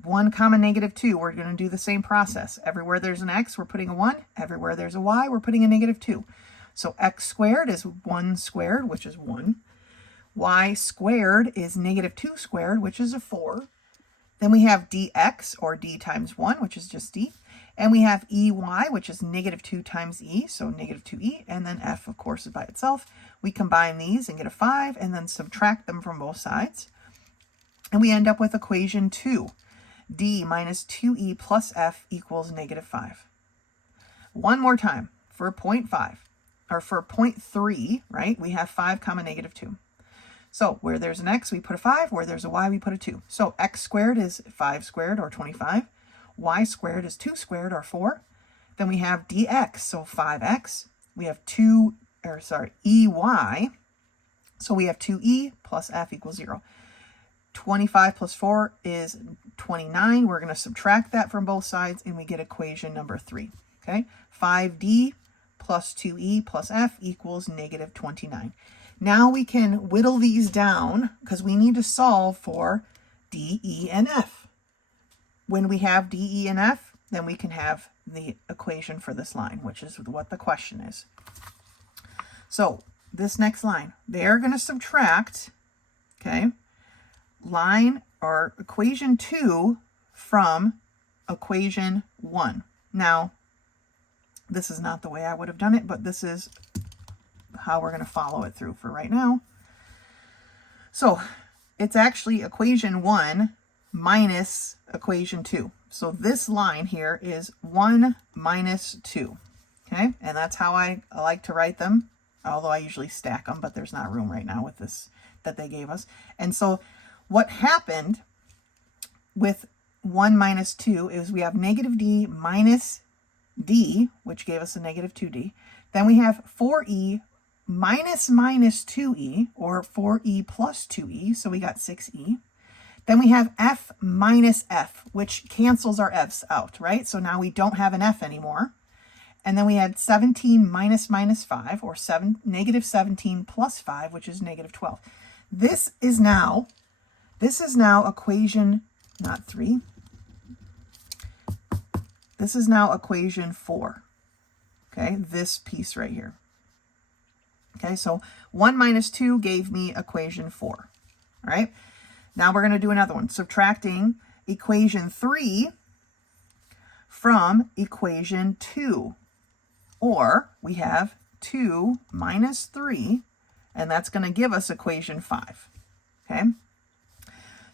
1, -2, we're going to do the same process. Everywhere there's an x, we're putting a 1. Everywhere there's a y, we're putting a -2. So x squared is 1 squared, which is 1. Y squared is -2 squared, which is a 4. Then we have dx, or d times 1, which is just d. And we have ey, which is -2 times e, so -2e. And then f, of course, is by itself. We combine these and get a 5, and then subtract them from both sides. And we end up with equation 2. D minus 2e plus f equals -5. One more time. For point 5, or for point 3, right, we have 5, -2. So where there's an x, we put a 5. Where there's a y, we put a 2. So x squared is 5 squared, or 25. Y squared is 2 squared, or 4. Then we have dx, so 5x. We have ey. So we have 2e plus f equals 0. 25 plus 4 is 29. We're going to subtract that from both sides, and we get equation number 3. Okay, 5d plus 2e plus f equals -29. Now we can whittle these down because we need to solve for d, e, and f. When we have d, e, and f, then we can have the equation for this line, which is what the question is. So this next line, they're going to subtract, okay, line or equation 2 from equation 1. Now, this is not the way I would have done it, but this is how we're going to follow it through for right now. So it's actually equation 1 minus equation 2. So this line here is 1 minus 2. Okay, and that's how I like to write them, although I usually stack them, but there's not room right now with this that they gave us. And so what happened with 1 minus 2 is we have -d minus d, which gave us a -2d. Then we have 4e minus 2e, or 4e plus 2e, so we got 6e. Then we have f minus f, which cancels our f's out, right? So now we don't have an f anymore. And then we had 17 minus 5, or negative 17 plus 5, which is negative 12. This is now equation, not 3. This is now equation 4. Okay, this piece right here. Okay, so 1 minus 2 gave me equation 4. All right, now we're going to do another one, subtracting equation 3 from equation 2. Or we have 2 minus 3, and that's going to give us equation 5. Okay,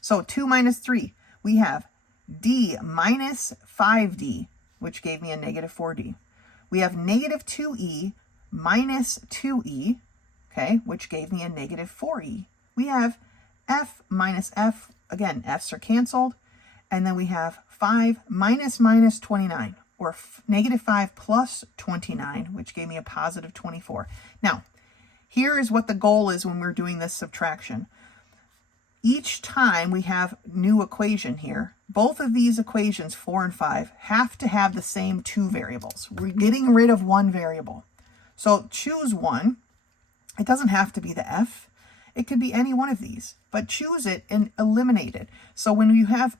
so 2 minus 3, we have d minus 5d, which gave me a negative 4d. We have negative 2e minus 2e, okay, which gave me a negative 4e. We have f minus f, again, f's are canceled, and then we have 5 minus 29, or negative 5 plus 29, which gave me a positive 24. Now, here is what the goal is when we're doing this subtraction. Each time we have new equation here, both of these equations, 4 and 5, have to have the same two variables. We're getting rid of one variable. So choose one. It doesn't have to be the f. It could be any one of these, but choose it and eliminate it. So when you have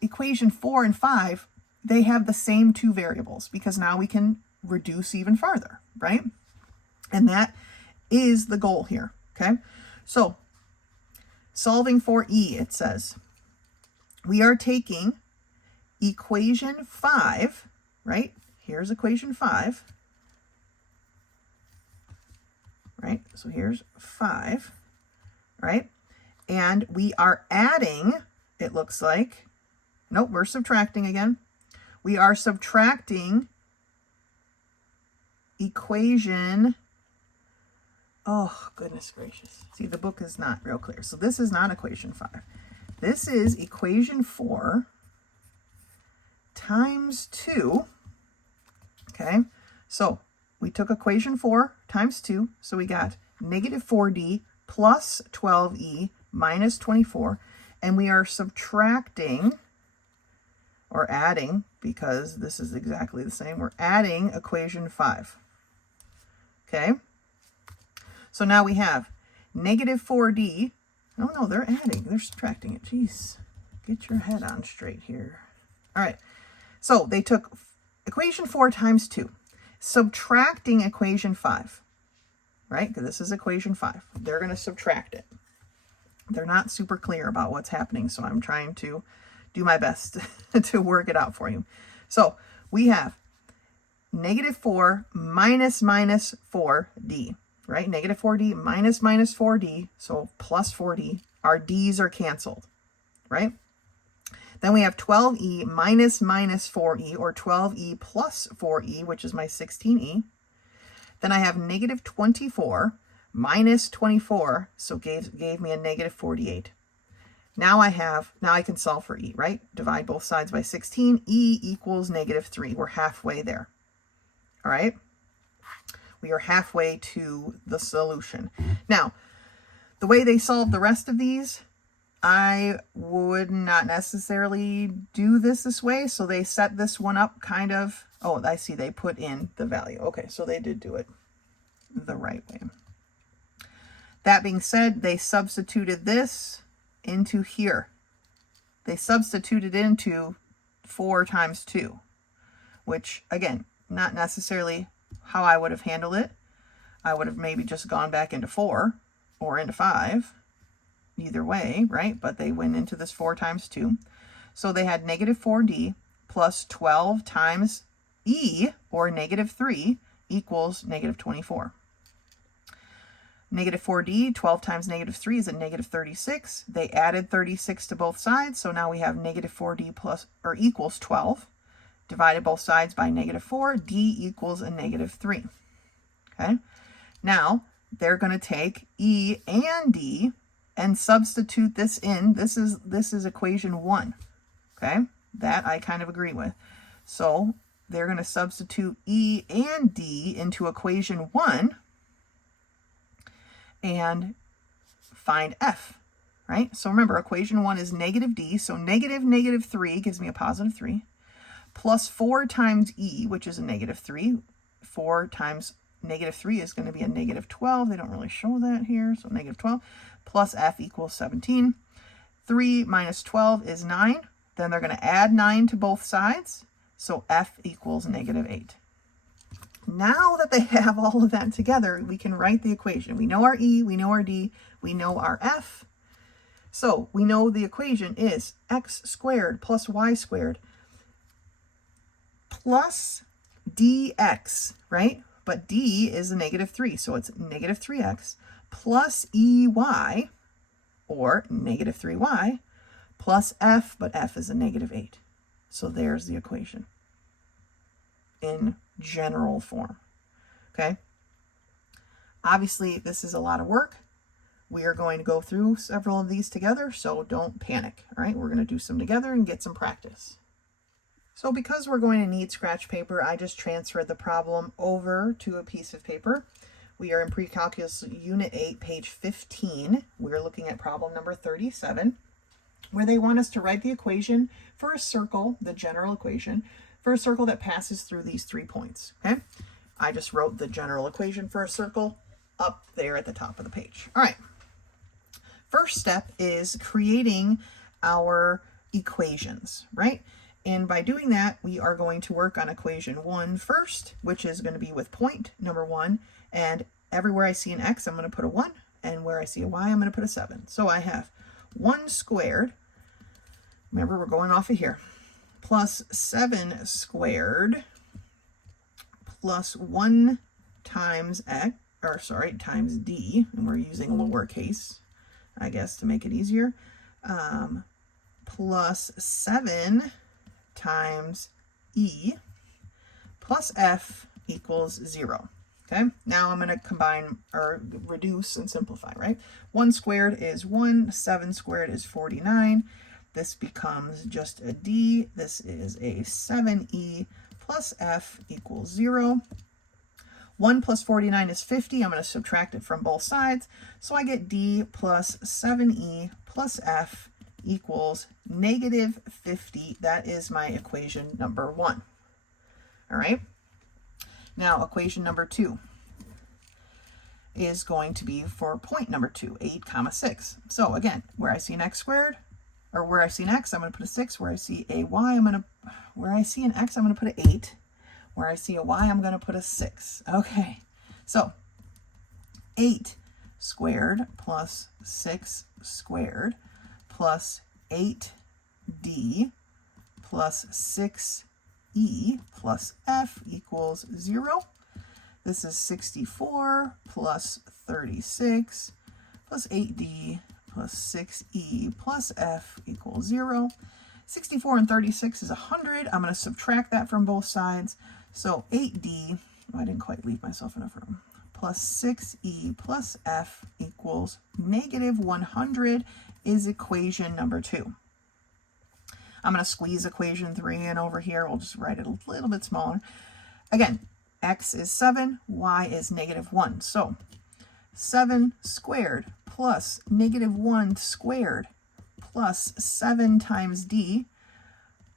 equation 4 and 5, they have the same two variables, because now we can reduce even farther, right? And that is the goal here, okay? So solving for e, it says, we are taking equation 5, right? Here's equation 5, right? So here's 5, right? And we are adding, it looks like, nope, we're subtracting again. We are subtracting equation, oh, goodness gracious. See, the book is not real clear. So this is not equation 5. This is equation 4 times 2. Okay, so we took equation 4 times 2. So we got negative 4d plus 12e minus 24. And we are subtracting, or adding, because this is exactly the same, we're adding equation 5. Okay, so now we have negative 4d, no, they're adding, they're subtracting it. Jeez, get your head on straight here. All right, so they took equation 4 times 2, subtracting equation 5, right? Because this is equation 5. They're going to subtract it. They're not super clear about what's happening, so I'm trying to do my best to work it out for you. So we have negative 4 minus 4d, right? Negative 4d minus 4d, so plus 4d. Our d's are canceled, right? Then we have 12e minus 4e, or 12e plus 4e, which is my 16e. Then I have negative 24 minus 24, so gave me a negative 48. Now I can solve for e, right? Divide both sides by 16. E equals negative 3. We're halfway there. All right? We are halfway to the solution. Now, the way they solve the rest of these, I would not necessarily do this way. So they set this one up kind of, oh, I see they put in the value. Okay, so they did do it the right way. That being said, they substituted this into here. They substituted into 4 times 2, which, again, not necessarily how I would have handled it. I would have maybe just gone back into 4 or into 5, either way, right? But they went into this 4 times 2. So they had negative 4d plus 12 times e, or negative 3, equals negative 24. Negative 4d, 12 times negative 3 is a negative 36. They added 36 to both sides, so now we have negative 4d plus, or equals 12. Divided both sides by negative 4, d equals a negative 3. Okay, now they're going to take e and d and substitute this in. This is equation 1. Okay, that I kind of agree with. So they're going to substitute e and d into equation 1. and find f, right? So remember, equation 1 is negative d, so negative 3 gives me a positive 3, plus 4 times e, which is a negative 3. 4 times negative 3 is going to be a negative 12. They don't really show that here, so negative 12, plus f equals 17. 3 minus 12 is 9. Then they're going to add 9 to both sides, so f equals negative 8. Now that they have all of that together, we can write the equation. We know our e, we know our d, we know our f. So we know the equation is x squared plus y squared plus dx, right? But d is a negative 3, so it's negative 3x plus ey, or negative 3y, plus f, but f is a negative 8. So there's the equation in general form, okay? Obviously, this is a lot of work. We are going to go through several of these together, so don't panic, all right? We're going to do some together and get some practice. So because we're going to need scratch paper, I just transferred the problem over to a piece of paper. We are in Pre-Calculus Unit 8, page 15. We're looking at problem number 37, where they want us to write the equation for a circle, the general equation, for a circle that passes through these 3 points, okay? I just wrote the general equation for a circle up there at the top of the page. All right. First step is creating our equations, right? And by doing that, we are going to work on equation 1 first, which is going to be with point number 1. And everywhere I see an x, I'm going to put a 1. And where I see a y, I'm going to put a 7. So I have 1 squared, remember we're going off of here, plus 7 squared plus 1 times x, or sorry, times d, and we're using lowercase, I guess, to make it easier, plus 7 times e plus f equals 0. Okay, now I'm going to combine or reduce and simplify, right? 1 squared is 1, 7 squared is 49. This becomes just a d. This is a 7e plus f equals 0. 1 plus 49 is 50. I'm going to subtract it from both sides. So I get d plus 7e plus f equals negative 50. That is my equation number 1. All right. Now, equation number 2 is going to be for point number 2, 8 comma 6. So again, where I see an x squared, or where I see an x, I'm going to put a 6. Where I see a y, where I see an x, I'm going to put an 8. Where I see a y, I'm going to put a 6. Okay, so 8 squared plus 6 squared plus 8d plus 6e plus f equals 0. This is 64 plus 36 plus 8d plus 6e plus f equals 0. 64 and 36 is 100. I'm going to subtract that from both sides. So 8d, I didn't quite leave myself enough room, plus 6e plus f equals negative 100 is equation number 2. I'm going to squeeze equation 3 in over here. We'll just write it a little bit smaller. Again, x is 7, y is negative 1. So 7 squared plus negative 1 squared plus 7 times d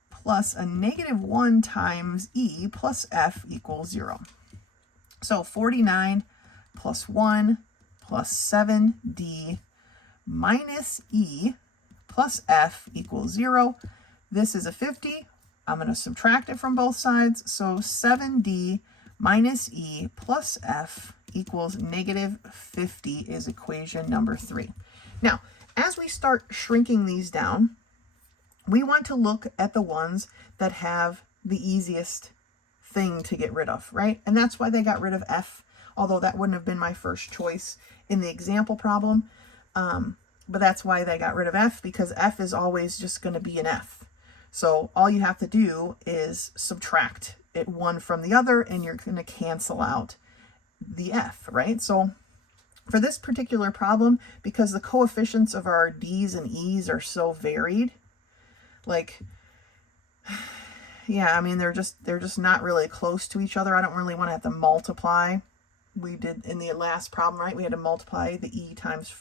plus a negative 1 times e plus f equals 0. So 49 plus 1 plus 7d minus e plus f equals 0. This is a 50. I'm going to subtract it from both sides. So 7d minus e plus f equals negative 50 is equation number 3. Now, as we start shrinking these down, we want to look at the ones that have the easiest thing to get rid of, right? And that's why they got rid of f, although that wouldn't have been my first choice in the example problem. But that's why they got rid of f, because f is always just going to be an f. So all you have to do is subtract it one from the other, and you're going to cancel out the f, right? So for this particular problem, because the coefficients of our d's and e's are so varied, like, yeah, I mean, they're just not really close to each other. I don't really want to have to multiply we did in the last problem, right? We had to multiply the e times,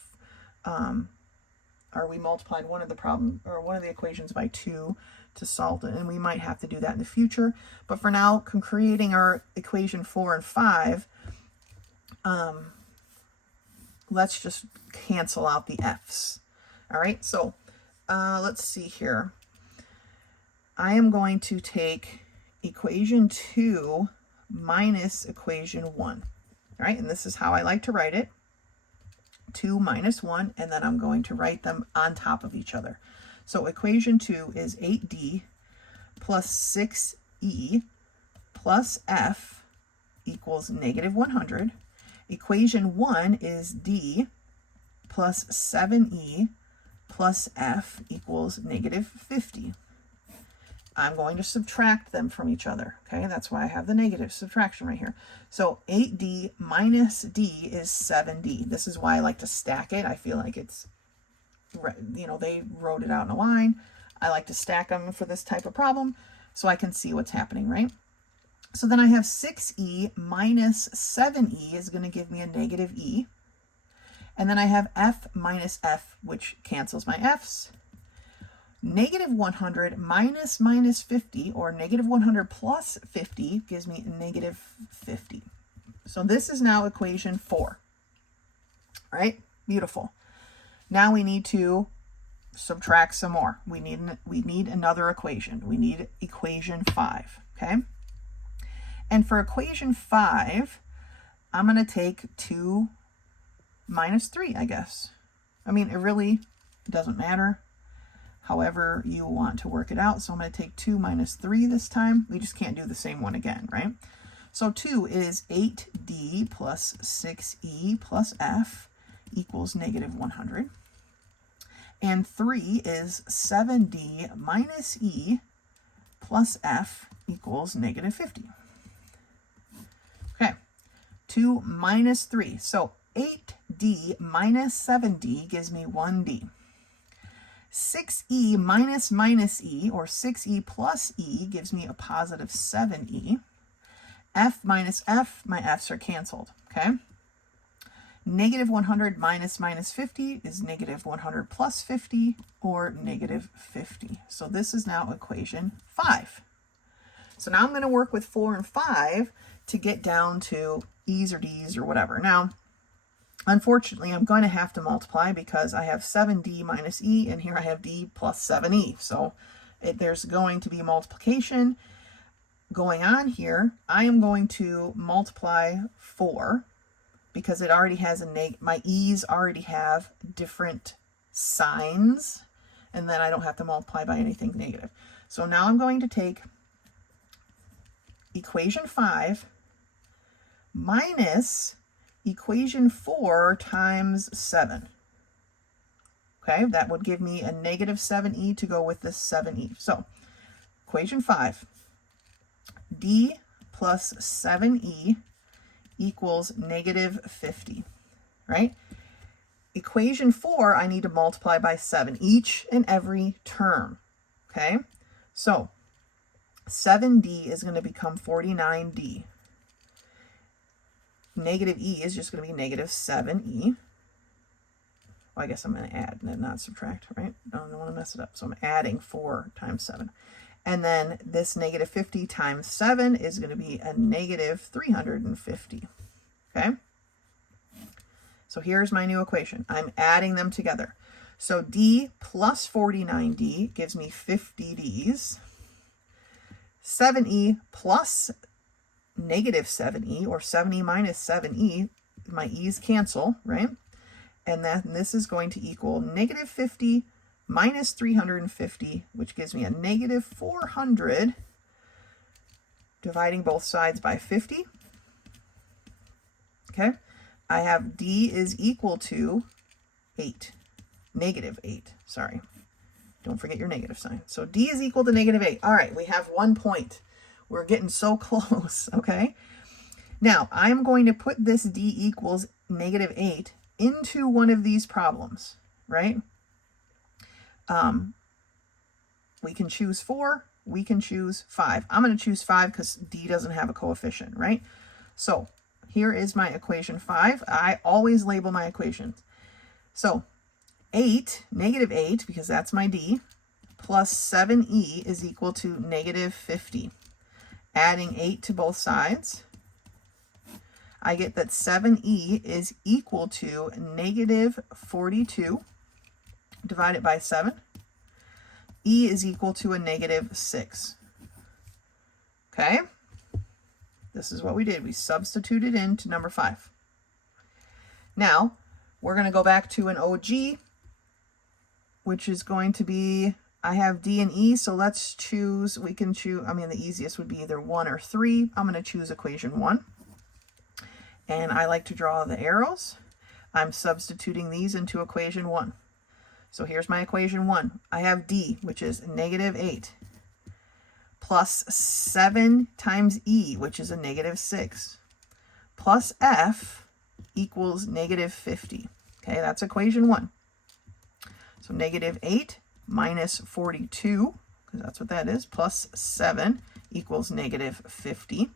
or we multiplied one of the equations by 2 to solve it, and we might have to do that in the future. But for now, creating our equation 4 and 5, let's just cancel out the f's. All right, so let's see here. I am going to take equation 2 minus equation 1. All right, and this is how I like to write it. 2 minus 1, and then I'm going to write them on top of each other. So equation 2 is 8d plus 6e plus f equals negative 100. Equation 1 is d plus 7e plus f equals negative 50. I'm going to subtract them from each other, okay? That's why I have the negative subtraction right here. So 8d minus d is 7d. This is why I like to stack it. I feel like it's, you know, they wrote it out in a line. I like to stack them for this type of problem so I can see what's happening, right? So then I have 6e minus 7e is going to give me a negative e. And then I have f minus f, which cancels my f's. Negative 100 minus 50, or negative 100 plus 50, gives me negative 50. So this is now equation 4. All right, beautiful. Now we need to subtract some more. We need another equation. We need equation 5, okay? And for equation 5, I'm going to take 2 minus 3, I guess. I mean, it really doesn't matter. However you want to work it out. So I'm going to take 2 minus 3 this time. We just can't do the same one again, right? So 2 is 8d plus 6e plus f equals negative 100. And 3 is 7d minus e plus f equals negative 50. Okay, 2 minus 3. So 8d minus 7d gives me 1d. 6e minus e, or 6e plus e, gives me a positive 7e. F minus f, my f's are canceled, okay? Negative 100 minus 50 is negative 100 plus 50, or negative 50. So this is now equation 5. So now I'm going to work with 4 and 5 to get down to e's or d's or whatever. Now, unfortunately, I'm going to have to multiply because I have 7d minus e, and here I have d plus 7e. So there's going to be multiplication going on here. I am going to multiply 4 because it already has my e's already have different signs, and then I don't have to multiply by anything negative. So now I'm going to take equation 5 minus equation 4 times 7. Okay, that would give me a negative 7e to go with this 7e. So equation 5, d plus 7e equals negative 50, right? Equation 4, I need to multiply by 7, each and every term, okay? So 7d is going to become 49d. Negative e is just going to be negative 7e. Well, I guess I'm going to add and not subtract, right? I don't want to mess it up. So I'm adding 4 times 7. And then this negative 50 times 7 is going to be a negative 350. Okay? So here's my new equation. I'm adding them together. So d plus 49d gives me 50d's. 7e plus negative 7e, or 7e minus 7e, my e's cancel, right? And then this is going to equal negative 50 minus 350, which gives me a negative 400, dividing both sides by 50. Okay, I have d is equal to 8, negative 8, sorry. Don't forget your negative sign. So d is equal to negative 8. All right, we have 1 point. We're getting so close, okay? Now, I'm going to put this d equals negative 8 into one of these problems, right? We can choose 4, we can choose 5. I'm going to choose 5 because d doesn't have a coefficient, right? So here is my equation 5. I always label my equations. So 8, negative 8, because that's my d, plus 7e is equal to negative 50. Adding 8 to both sides, I get that 7e is equal to negative 42 divided by 7. E is equal to a negative 6. Okay? This is what we did. We substituted into number 5. Now, we're going to go back to an OG, which is going to be, I have D and E, so let's choose, we can choose, I mean, the easiest would be either 1 or 3. I'm going to choose equation 1. And I like to draw the arrows. I'm substituting these into equation 1. So here's my equation 1. I have D, which is negative 8, plus 7 times E, which is a negative 6, plus F equals negative 50. Okay, that's equation 1. So negative 8 minus 42, because that's what that is, plus 7 equals negative 50.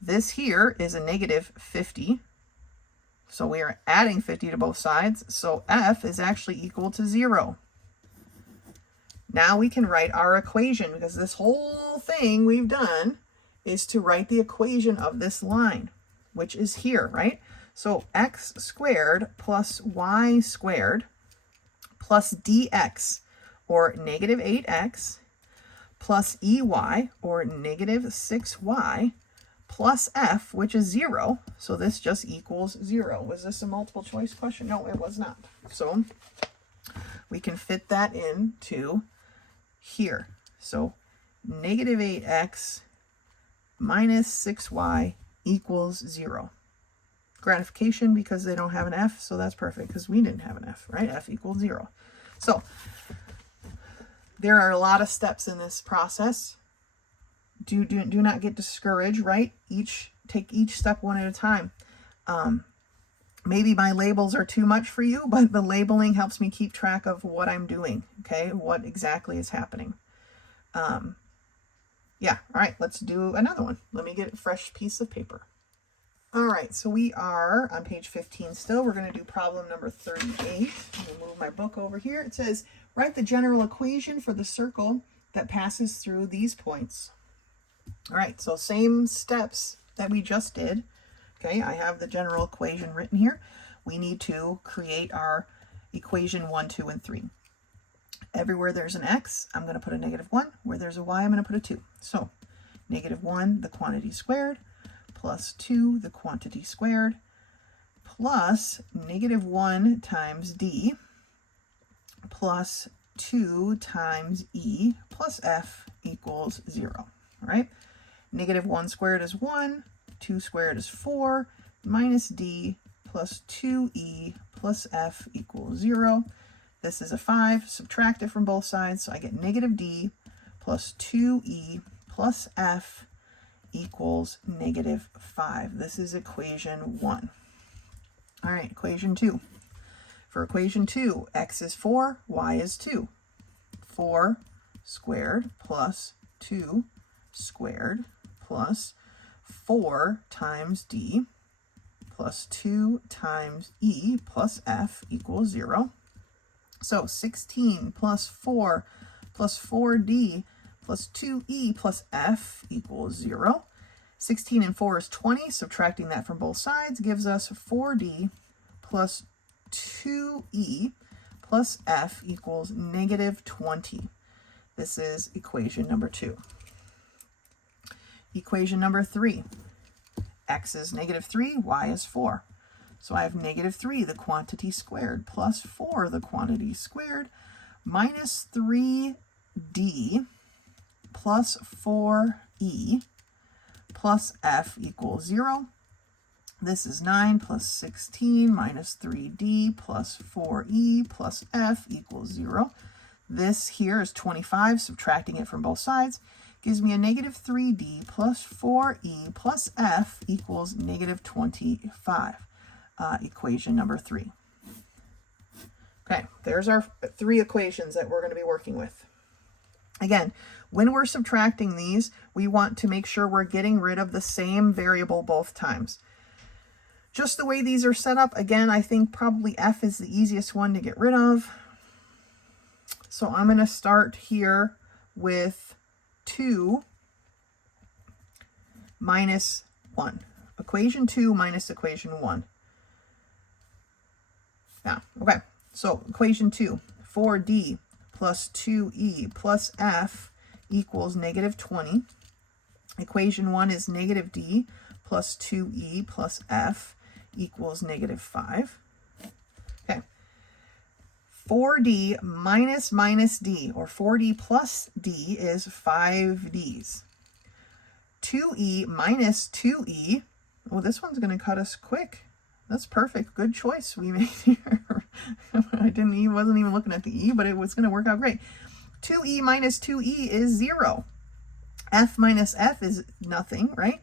This here is a negative 50. So we are adding 50 to both sides. So F is actually equal to 0. Now we can write our equation, because this whole thing we've done is to write the equation of this line, which is here, right? So x squared plus y squared plus dx, or negative 8x, plus ey, or negative 6y, plus f, which is 0. So this just equals 0. Was this a multiple choice question? No, it was not. So we can fit that into here. So negative 8x minus 6y equals 0. Gratification, because they don't have an f, so that's perfect, because we didn't have an f, right? F equals 0. So there are a lot of steps in this process. Do not get discouraged, right? Take each step one at a time. Maybe my labels are too much for you, but the labeling helps me keep track of what I'm doing, okay? What exactly is happening. Yeah, all right, let's do another one. Let me get a fresh piece of paper. All right, so we are on page 15 still. We're going to do problem number 38. I'm going to move my book over here. It says, write the general equation for the circle that passes through these points. All right, so same steps that we just did. Okay, I have the general equation written here. We need to create our equation 1, 2, and 3. Everywhere there's an x, I'm going to put a negative 1. Where there's a y, I'm going to put a 2. So negative 1, the quantity squared, plus 2, the quantity squared, plus negative 1 times d, plus 2 times e, plus f equals 0. All right? Negative 1 squared is 1, 2 squared is 4, minus d plus 2e plus f equals 0. This is a 5. Subtract it from both sides, so I get negative d plus 2e plus f equals negative 5. This is equation 1. All right, equation 2. For equation 2, x is 4, y is 2. 4 squared plus 2 squared plus 4 times d plus 2 times e plus f equals 0. So 16 plus 4 plus 4d plus 2e plus f equals 0. 16 and 4 is 20. Subtracting that from both sides gives us 4d plus 2e plus f equals negative 20. This is equation number 2. Equation number 3. X is negative 3, y is 4. So I have negative 3, the quantity squared, plus 4, the quantity squared, minus 3d plus 4e plus f equals 0. This is 9 plus 16 minus 3d plus 4e plus f equals 0. This here is 25. Subtracting it from both sides gives me a negative 3d plus 4e plus f equals negative 25. Equation number 3. Okay, there's our 3 equations that we're going to be working with. Again, when we're subtracting these, we want to make sure we're getting rid of the same variable both times. just the way these are set up, again, I think probably F is the easiest one to get rid of. So I'm going to start here with 2 minus 1. Equation 2 minus equation 1. Now, okay, so equation 2, 4D plus 2E plus F equals negative 20. Equation 1 is negative D plus 2E plus F equals negative 5. Okay. 4D minus D, or 4D plus D, is 5Ds. 2E minus 2E, well, this one's going to cut us quick. That's perfect. Good choice we made here. Wasn't even looking at the E, but it was going to work out great. 2E minus 2E is 0. F minus F is nothing, right?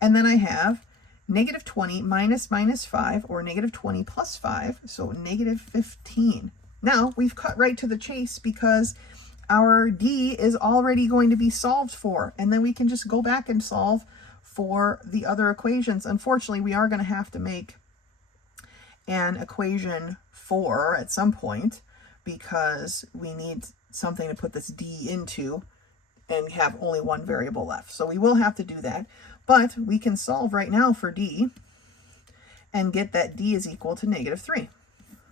And then I have negative 20 minus 5, or negative 20 plus 5, so negative 15. Now, we've cut right to the chase because our D is already going to be solved for, and then we can just go back and solve for the other equations. Unfortunately, we are going to have to make an equation 4 at some point because we need something to put this D into and have only one variable left. So we will have to do that, but we can solve right now for D and get that D is equal to negative 3.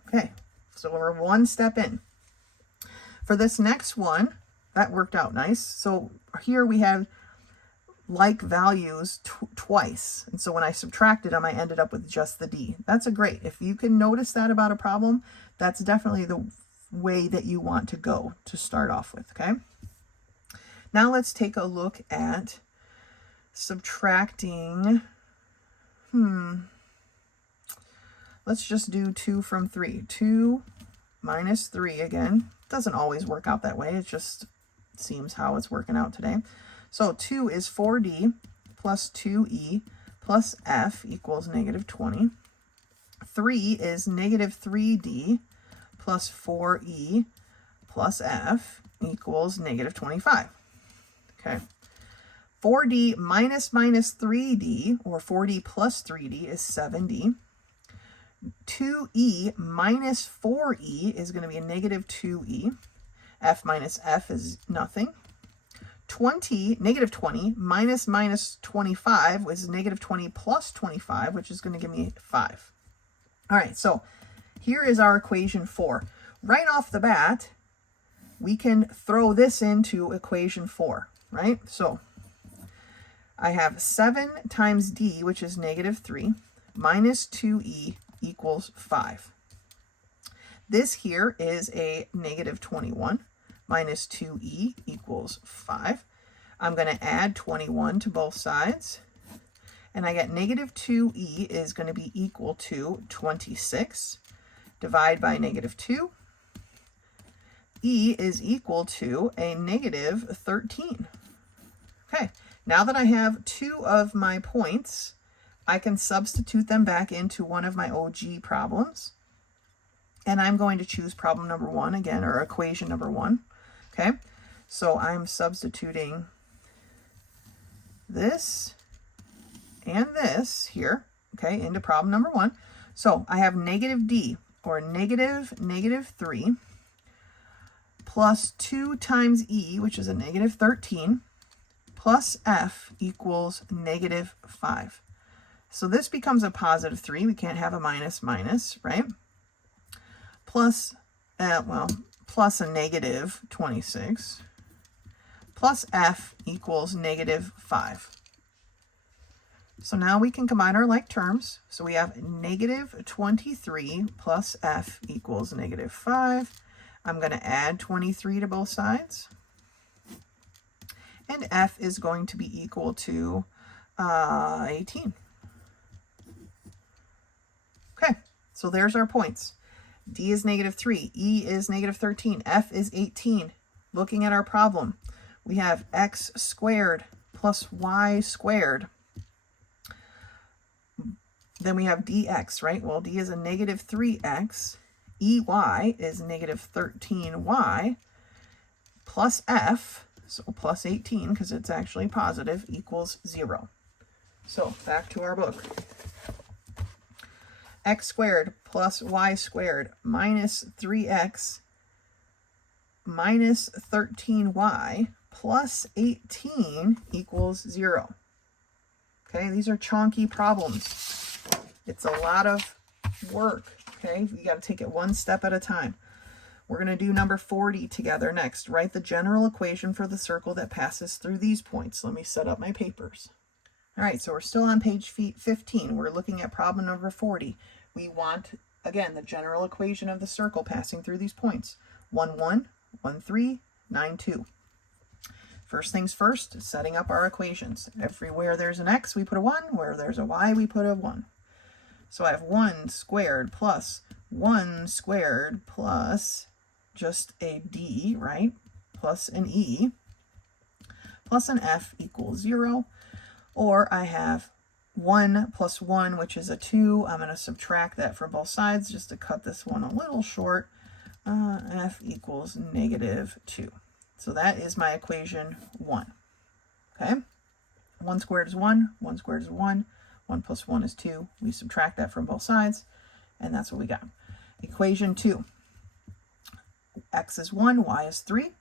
Okay, so we're one step in. For this next one, that worked out nice. So here we have like values twice. And so when I subtracted them, I ended up with just the D. That's a great. If you can notice that about a problem, that's definitely the way that you want to go to start off with, okay? Now let's take a look at subtracting. Let's just do 2 from 3. 2 minus 3 again. Doesn't always work out that way. It just seems how it's working out today. So 2 is 4D plus 2E plus F equals negative 20. 3 is negative 3D plus 4E plus F equals negative 25. Okay. 4D minus 3D, or 4D plus 3D, is 7D. 2E minus 4E is going to be a negative 2E. F minus F is nothing. Negative 20 minus 25 was negative 20 plus 25, which is going to give me 5. All right, so here is our equation 4. Right off the bat, we can throw this into equation 4, right? So I have 7 times D, which is negative 3, minus 2E equals 5. This here is a negative 21. Minus 2E equals 5. I'm going to add 21 to both sides. And I get negative 2E is going to be equal to 26. Divide by negative 2. E is equal to a negative 13. Okay, now that I have 2 of my points, I can substitute them back into one of my OG problems. And I'm going to choose problem number 1 again, or equation number 1. Okay, so I'm substituting this and this here, okay, into problem number 1. So I have negative D, or negative 3, plus 2 times E, which is a negative 13, plus F equals negative 5. So this becomes a positive 3. We can't have a minus, right? Plus, plus a negative 26, plus F equals negative 5. So now we can combine our like terms. So we have negative 23 plus F equals negative 5. I'm going to add 23 to both sides. And F is going to be equal to 18. Okay, so there's our points. D is negative 3, E is negative 13, F is 18. Looking at our problem, we have x squared plus y squared. Then we have dx, right? Well, D is a negative 3x, EY is negative 13y, plus F, so plus 18, because it's actually positive, equals 0. So back to our book. x squared plus y squared minus 3x minus 13y plus 18 equals 0. Okay, these are chunky problems. It's a lot of work. Okay, you got to take it one step at a time. We're going to do number 40 together next. Write the general equation for the circle that passes through these points. Let me set up my papers. All right, so we're still on page 15. We're looking at problem number 40. We want, again, the general equation of the circle passing through these points. 1, 1, 1, 3, 9, 2. First things first, setting up our equations. Everywhere there's an x, we put a 1. Where there's a y, we put a 1. So I have 1 squared plus 1 squared plus just a d, right? Plus an e, plus an f equals 0. Or I have 1 plus 1, which is a 2. I'm going to subtract that from both sides just to cut this one a little short. F equals negative 2. So that is my equation 1. Okay? 1 squared is 1. 1 squared is 1. 1 plus 1 is 2. We subtract that from both sides, and that's what we got. Equation 2. X is 1, y is 3.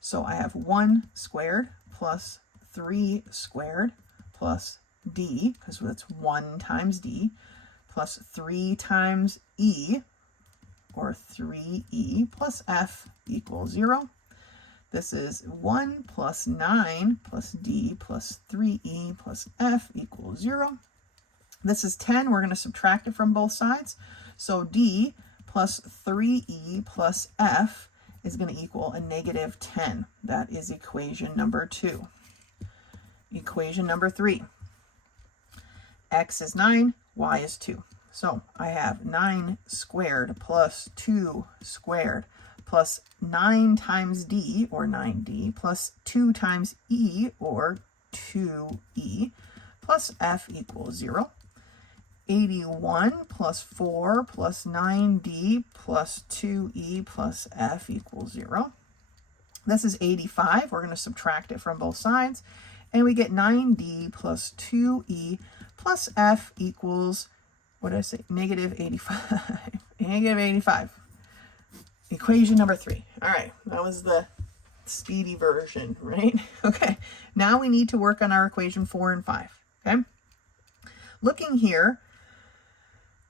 So I have 1 squared plus 3 squared plus d, because that's 1 times d, plus 3 times e, or 3e, plus f equals 0. This is 1 plus 9 plus d plus 3e plus f equals 0. This is 10. We're going to subtract it from both sides. So d plus 3e plus f is going to equal a negative 10. That is equation number 2. Equation number 3. X is 9, y is 2. So I have 9 squared plus 2 squared plus 9 times d, or 9d, plus 2 times e, or 2e, plus f equals 0. 81 plus 4 plus 9d plus 2e plus f equals 0. This is 85. We're going to subtract it from both sides. And we get 9d plus 2e plus f equals, what did I say? Negative 85. Negative 85. Equation number 3. All right, that was the speedy version, right? Okay, now we need to work on our equation 4 and 5, okay? Looking here,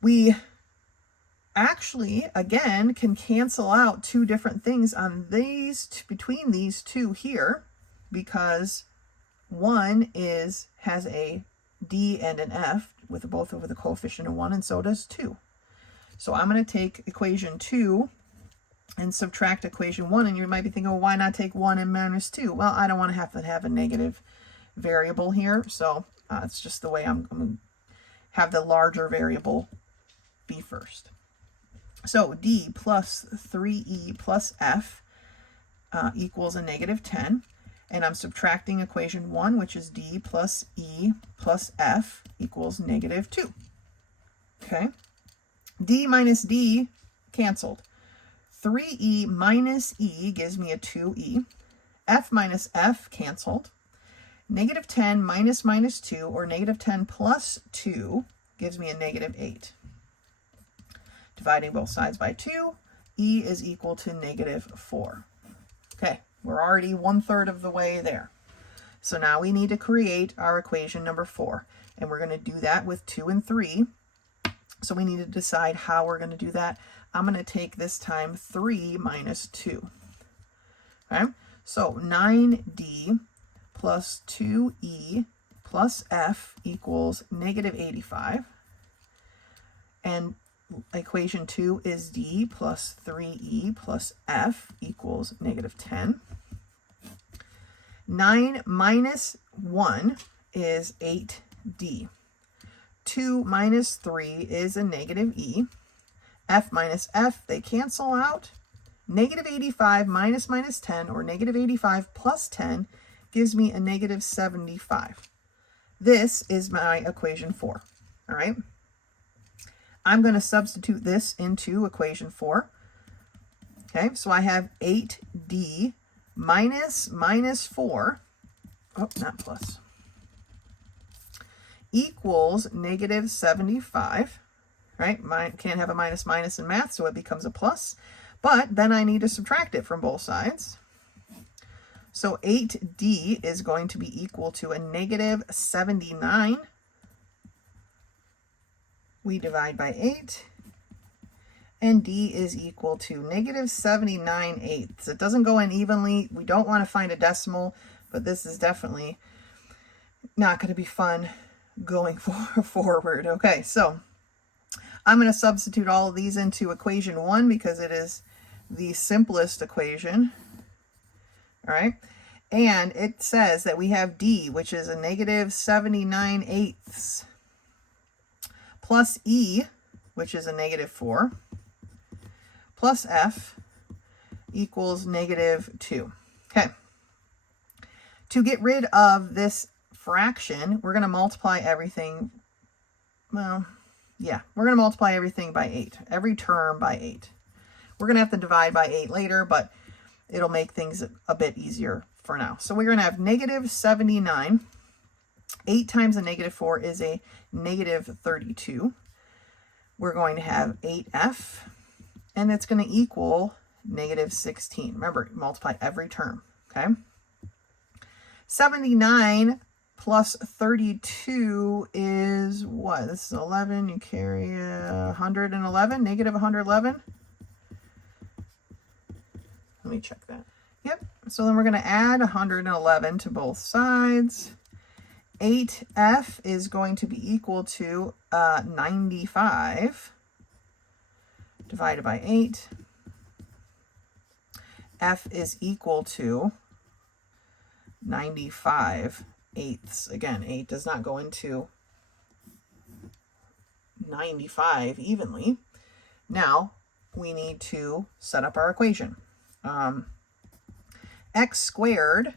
we actually, again, can cancel out two different things on these, between these two here, because one has a d and an f with both of the coefficient of 1, and so does 2. So I'm going to take equation 2 and subtract equation 1, and you might be thinking, well, why not take 1 and minus 2? Well, I don't want to have a negative variable here, so it's just the way I'm going to have the larger variable be first. So d plus 3e plus f equals a negative 10. And I'm subtracting equation 1, which is d plus e plus f equals negative 2. Okay? D minus d canceled. 3e minus e gives me a 2e. F minus f canceled. Negative 10 minus minus 2, or negative 10 plus 2, gives me a negative 8. Dividing both sides by 2, e is equal to negative 4. Okay, we're already 1/3 of the way there. So now we need to create our equation number 4, and we're going to do that with 2 and 3. So we need to decide how we're going to do that. I'm going to take this time 3 minus 2. Okay, so 9d plus 2e plus f equals negative 85. And equation 2 is d plus 3e plus f equals negative 10. 9 minus 1 is 8d. 2 minus 3 is a negative e. F minus f, they cancel out. Negative 85 minus minus 10, or negative 85 plus 10, gives me a negative 75. This is my equation 4. All right. I'm going to substitute this into equation 4. Okay, so I have 8d minus 4, oh, not plus, equals negative 75. right? Can't have a minus minus in math, so it becomes a plus. But then I need to subtract it from both sides. So 8d is going to be equal to a negative 79. We divide by 8. And d is equal to negative 79/8. It doesn't go in evenly. We don't want to find a decimal, but this is definitely not going to be fun going forward. Okay, so I'm going to substitute all of these into equation 1 because it is the simplest equation. All right, and it says that we have d, which is a negative 79/8, plus e, which is a negative 4, plus f equals negative 2. Okay. To get rid of this fraction, we're going to multiply everything. Well, yeah, we're going to multiply everything by 8. Every term by 8. We're going to have to divide by 8 later, but it'll make things a bit easier for now. So we're going to have negative 79. 8 times a negative 4 is a negative 32. We're going to have 8f. And it's going to equal negative 16. Remember, multiply every term, okay? 79 plus 32 is what? This is 11. You carry 111, negative 111. Let me check that. Yep. So then we're going to add 111 to both sides. 8f is going to be equal to 95. Divided by 8. F is equal to 95/8. Again, 8 does not go into 95 evenly. Now, we need to set up our equation. X squared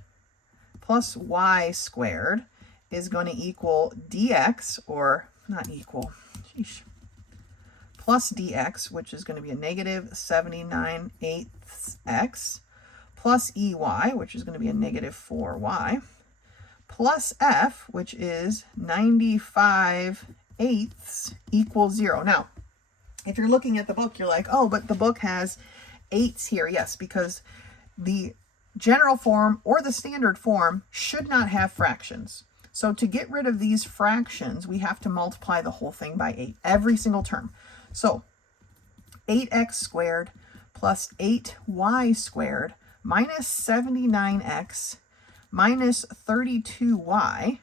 plus y squared is going to equal dx, or not equal, sheesh, plus dx, which is going to be a negative 79/8x, plus ey, which is going to be a negative 4y, plus f, which is 95/8 equals 0. Now, if you're looking at the book, you're like, oh, but the book has 8s here. Yes, because the general form or the standard form should not have fractions. So to get rid of these fractions, we have to multiply the whole thing by 8, every single term. So 8x squared plus 8y squared minus 79x minus 32y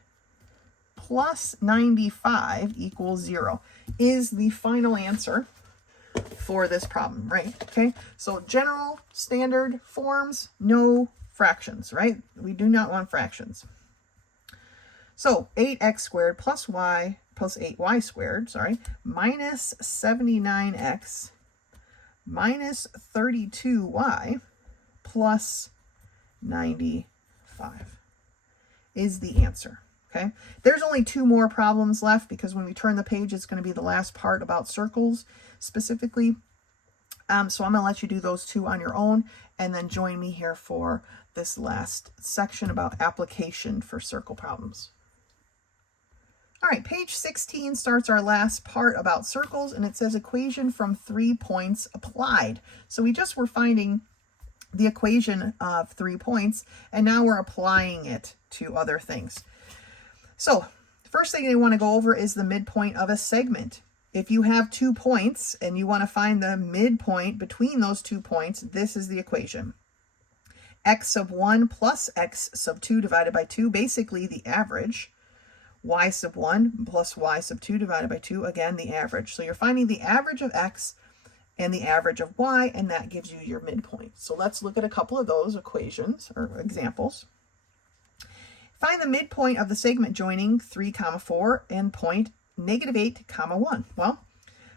plus 95 equals 0 is the final answer for this problem, right? Okay, so general standard forms, no fractions, right? We do not want fractions. So 8x squared plus y plus 8y squared, minus 79x minus 32y plus 95 is the answer, okay? There's only 2 more problems left because when we turn the page, it's going to be the last part about circles specifically. So I'm going to let you do those 2 on your own and then join me here for this last section about application for circle problems. All right, page 16 starts our last part about circles, and it says equation from 3 points applied. So we just were finding the equation of 3 points, and now we're applying it to other things. So the first thing they want to go over is the midpoint of a segment. If you have 2 points and you want to find the midpoint between those 2 points, this is the equation. X sub 1 plus x sub 2 divided by 2, basically the average. Y sub 1 plus y sub 2 divided by 2, again, the average. So you're finding the average of x and the average of y, and that gives you your midpoint. So let's look at a couple of those equations or examples. Find the midpoint of the segment joining 3, 4 and point -8, 1. Well,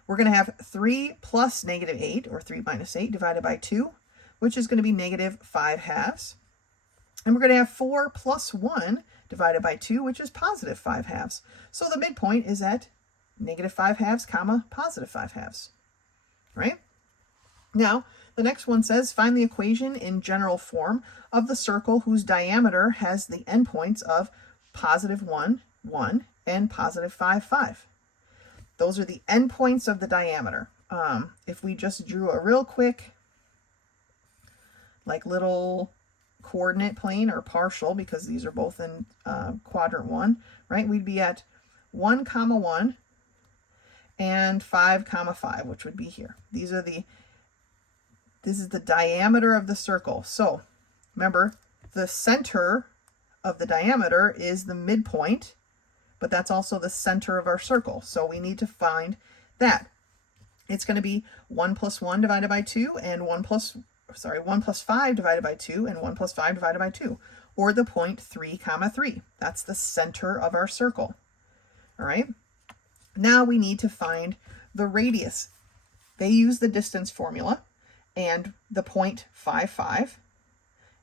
we're going to have 3 plus -8, or 3 minus 8, divided by 2, which is going to be -5/2. And we're going to have 4 plus 1 divided by 2, which is +5/2. So the midpoint is at -5/2, +5/2. Right? Now, the next one says, find the equation in general form of the circle whose diameter has the endpoints of +1, 1, and +5, 5. those are the endpoints of the diameter. If we just drew a real quick, like little coordinate plane or partial, because these are both in quadrant 1, right? We'd be at 1, 1 and 5, 5, which would be here. This is the diameter of the circle. So remember, the center of the diameter is the midpoint, but that's also the center of our circle. So we need to find that. It's going to be 1 plus 1 divided by 2 and 1 plus 5 divided by 2 and 1 plus 5 divided by 2, or the point 3, 3. That's the center of our circle. All right. Now we need to find the radius. They use the distance formula and the point 5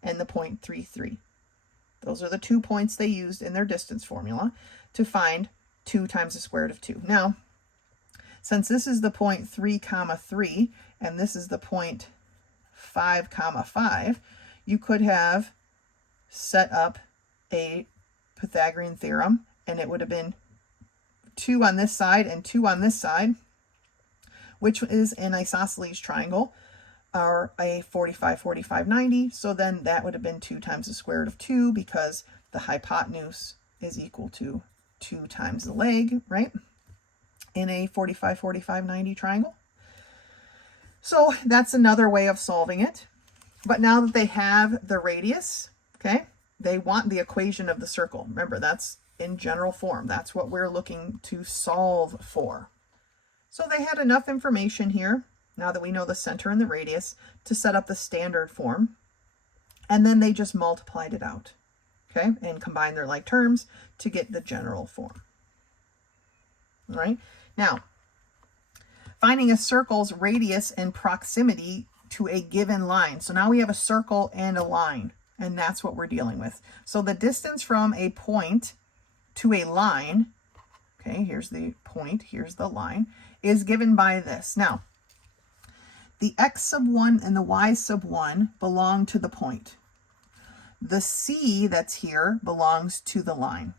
and the point 3. Those are the 2 points they used in their distance formula to find 2 times the square root of 2. Now, since this is the point 3, 3, and this is the point 5, 5, you could have set up a Pythagorean theorem, and it would have been 2 on this side and 2 on this side, which is an isosceles triangle, or a 45, 45, 90. So then that would have been 2 times the square root of 2, because the hypotenuse is equal to 2 times the leg, right? In a 45, 45, 90 triangle. So that's another way of solving it. But now that they have the radius, okay, they want the equation of the circle. Remember, that's in general form. That's what we're looking to solve for. So they had enough information here, now that we know the center and the radius, to set up the standard form. And then they just multiplied it out, okay, and combined their like terms to get the general form. All right. Now, finding a circle's radius and proximity to a given line. So now we have a circle and a line, and that's what we're dealing with. So the distance from a point to a line, okay, here's the point, here's the line, is given by this. Now, the x sub 1 and the y sub 1 belong to the point. The c that's here belongs to the line,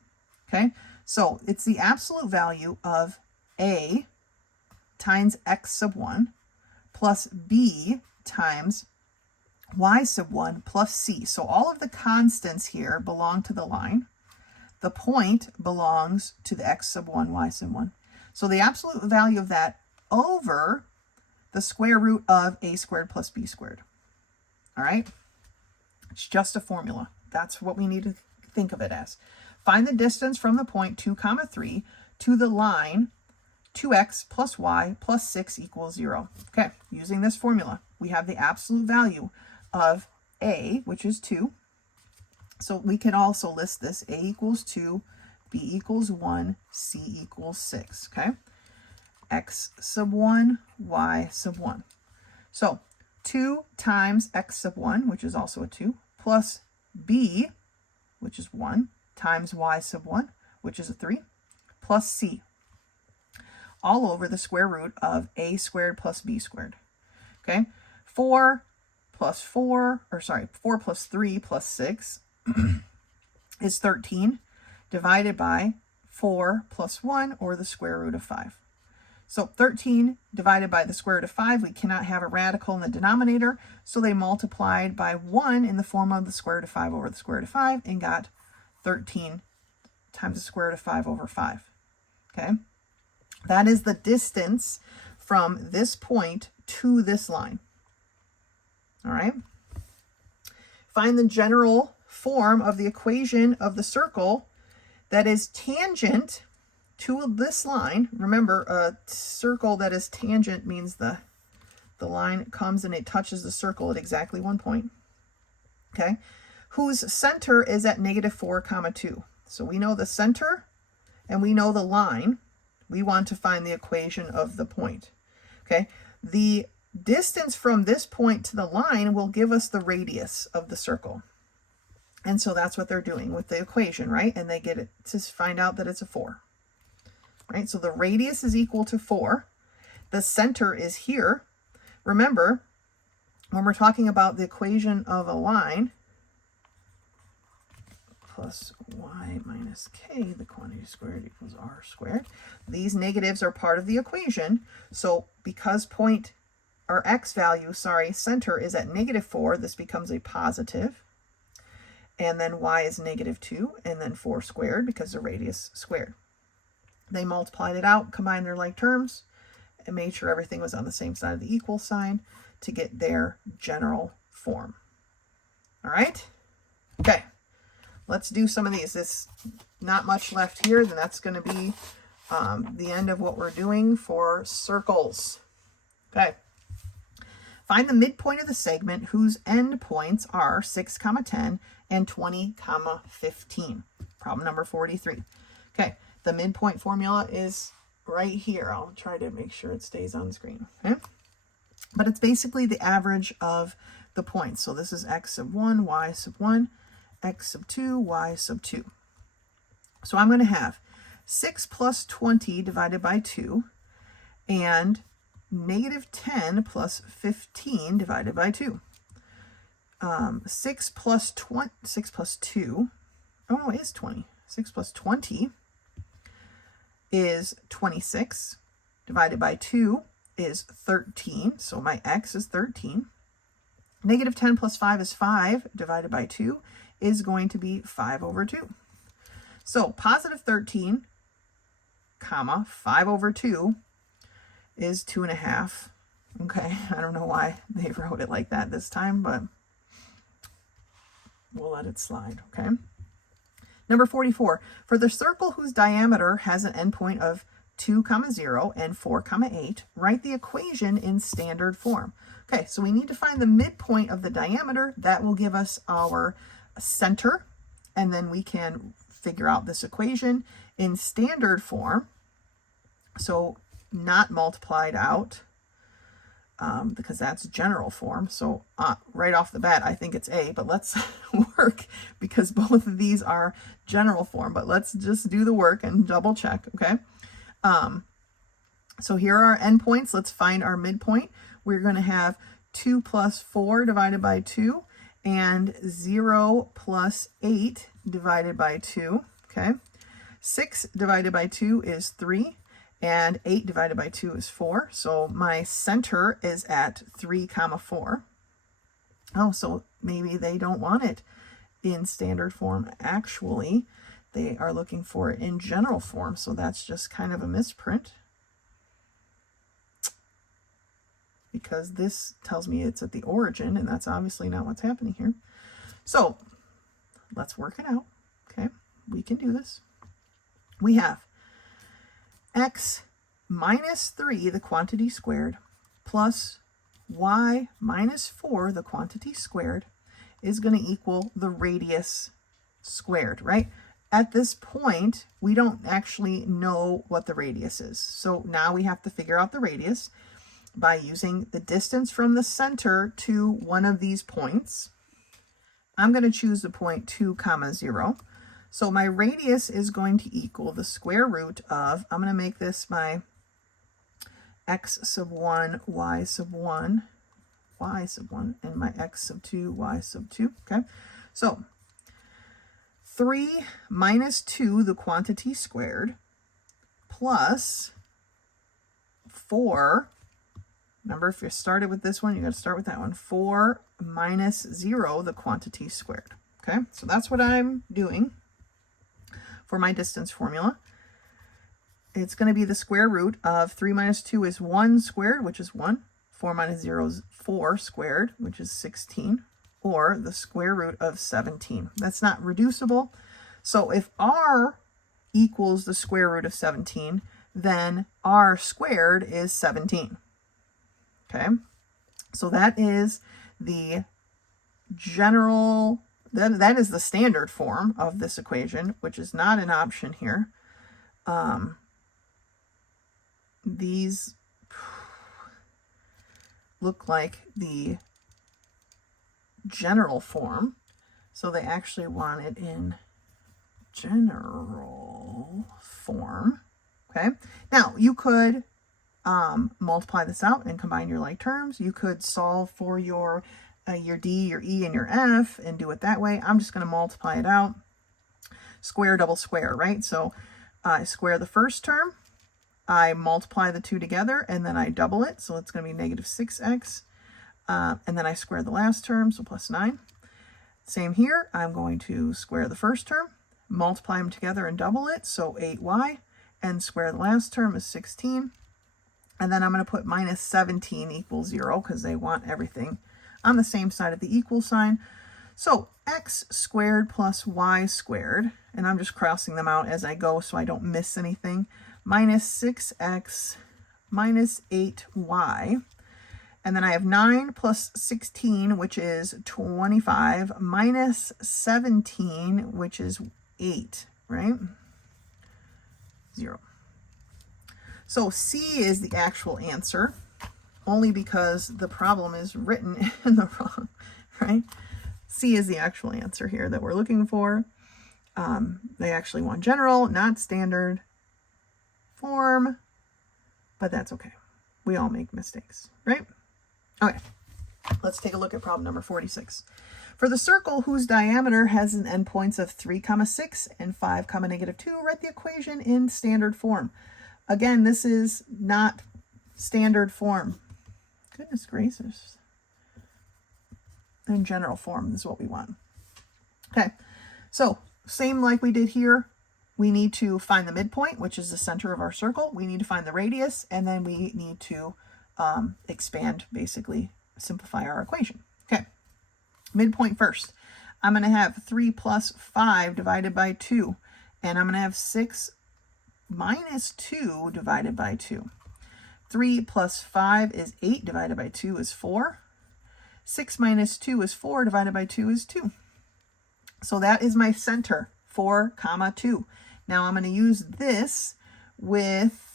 okay? So it's the absolute value of a times x sub 1 plus b times y sub 1 plus c. So all of the constants here belong to the line. The point belongs to the x sub 1, y sub 1. So the absolute value of that over the square root of a squared plus b squared. All right? It's just a formula. That's what we need to think of it as. Find the distance from the point 2, 3 to the line 2x plus y plus 6 equals 0. Okay, using this formula, we have the absolute value of a, which is 2. So we can also list this: a equals 2, b equals 1, c equals 6, okay? X sub 1, y sub 1. So 2 times x sub 1, which is also a 2, plus b, which is 1, times y sub 1, which is a 3, plus c, all over the square root of a squared plus b squared. Okay, 4 plus 3 plus 6 is 13, divided by 4 plus 1, or the square root of 5. So 13 divided by the square root of 5, we cannot have a radical in the denominator, so they multiplied by 1 in the form of the square root of 5 over the square root of 5, and got 13 times the square root of 5 over 5. Okay, that is the distance from this point to this line. All right, find the general form of the equation of the circle that is tangent to this line. Remember, a circle that is tangent means the line comes and it touches the circle at exactly one point. Okay, whose center is at -4, 2. So we know the center and we know the line. We want to find the equation of the point. Okay, the distance from this point to the line will give us the radius of the circle. And so that's what they're doing with the equation, right? And they get it to find out that it's a 4. Right? So the radius is equal to 4. The center is here. Remember, when we're talking about the equation of a line, plus y minus k, the quantity squared equals r squared. These negatives are part of the equation. So because x value, center is at -4, this becomes a positive. And then y is -2, and then 4 squared because the radius squared. They multiplied it out, combined their like terms, and made sure everything was on the same side of the equal sign to get their general form. All right? Okay, let's do some of these. There's not much left here, then that's going to be the end of what we're doing for circles. Okay. Find the midpoint of the segment whose endpoints are 6, 10, and 20, 15. Problem number 43. Okay, the midpoint formula is right here. I'll try to make sure it stays on screen. Okay? But it's basically the average of the points. So this is x sub 1, y sub 1, x sub 2, y sub 2. So I'm going to have 6 plus 20 divided by 2 and -10 plus 15 divided by 2. 6 plus 2, oh no, it is 20. 6 plus 20 is 26, divided by 2 is 13, so my x is 13. -10 plus 5 is 5, divided by 2 is going to be 5 over 2. So positive 13, 5 over 2 is 2.5. Okay, I don't know why they wrote it like that this time, but we'll let it slide, okay? Number 44, for the circle whose diameter has an endpoint of 2, 0 and 4, 8, write the equation in standard form. Okay, so we need to find the midpoint of the diameter. That will give us our center, and then we can figure out this equation in standard form. So not multiplied out, because that's general form. So right off the bat, I think it's A, but let's work because both of these are general form, but let's just do the work and double check, okay? So here are our endpoints. Let's find our midpoint. We're going to have 2 plus 4 divided by 2 and 0 plus 8 divided by 2, okay? 6 divided by 2 is 3. And 8 divided by 2 is 4. So my center is at 3, 4. Oh, so maybe they don't want it in standard form. Actually, they are looking for it in general form. So that's just kind of a misprint, because this tells me it's at the origin, and that's obviously not what's happening here. So let's work it out. Okay, we can do this. We have x minus 3, the quantity squared, plus y minus 4, the quantity squared, is going to equal the radius squared, right? At this point, we don't actually know what the radius is. So now we have to figure out the radius by using the distance from the center to one of these points. I'm going to choose the point 2, 0. So my radius is going to equal the square root of, I'm going to make this my x sub 1, y sub 1, y sub 1, and my x sub 2, y sub 2, okay? So 3 minus 2, the quantity squared, plus 4, remember if you started with this one, you got to start with that one, 4 minus 0, the quantity squared, okay? So that's what I'm doing for my distance formula. It's going to be the square root of 3 minus 2 is 1 squared, which is 1. 4 minus 0 is 4 squared, which is 16, or the square root of 17. That's not reducible. So if r equals the square root of 17, then r squared is 17. Okay? So that is the general, that is the standard form of this equation, which is not an option here. These look like the general form, so they actually want it in general form. Okay, now you could multiply this out and combine your like terms. You could solve for your D, your E, and your F and do it that way. I'm just going to multiply it out. square, double square, right? So I square the first term, I multiply the two together, and then I double it. So it's going to be negative 6x. And then I square the last term, so plus 9. Same here. I'm going to square the first term, multiply them together and double it, so 8y, and square the last term is 16. And then I'm going to put minus 17 equals 0 because they want everything on the same side of the equal sign. So x squared plus y squared, and I'm just crossing them out as I go so I don't miss anything, minus 6x minus 8y. And then I have 9 plus 16, which is 25, minus 17, which is 8, right? 0. So C is the actual answer, only because the problem is written in the wrong, right? C is the actual answer here that we're looking for. They actually want general, not standard form, but that's okay. We all make mistakes, right? Okay, let's take a look at problem number 46. For the circle whose diameter has an endpoints of 3, 6 and 5, negative 2, write the equation in standard form. Again, this is not standard form. Goodness gracious. In general form is what we want. Okay, so same like we did here. We need to find the midpoint, which is the center of our circle. We need to find the radius, and then we need to expand, basically simplify our equation. Okay, midpoint first. I'm going to have 3 plus 5 divided by 2, and I'm going to have 6 minus 2 divided by 2. 3 plus 5 is 8 divided by 2 is 4. 6 minus 2 is 4 divided by 2 is 2. So that is my center, 4, 2. Now I'm going to use this with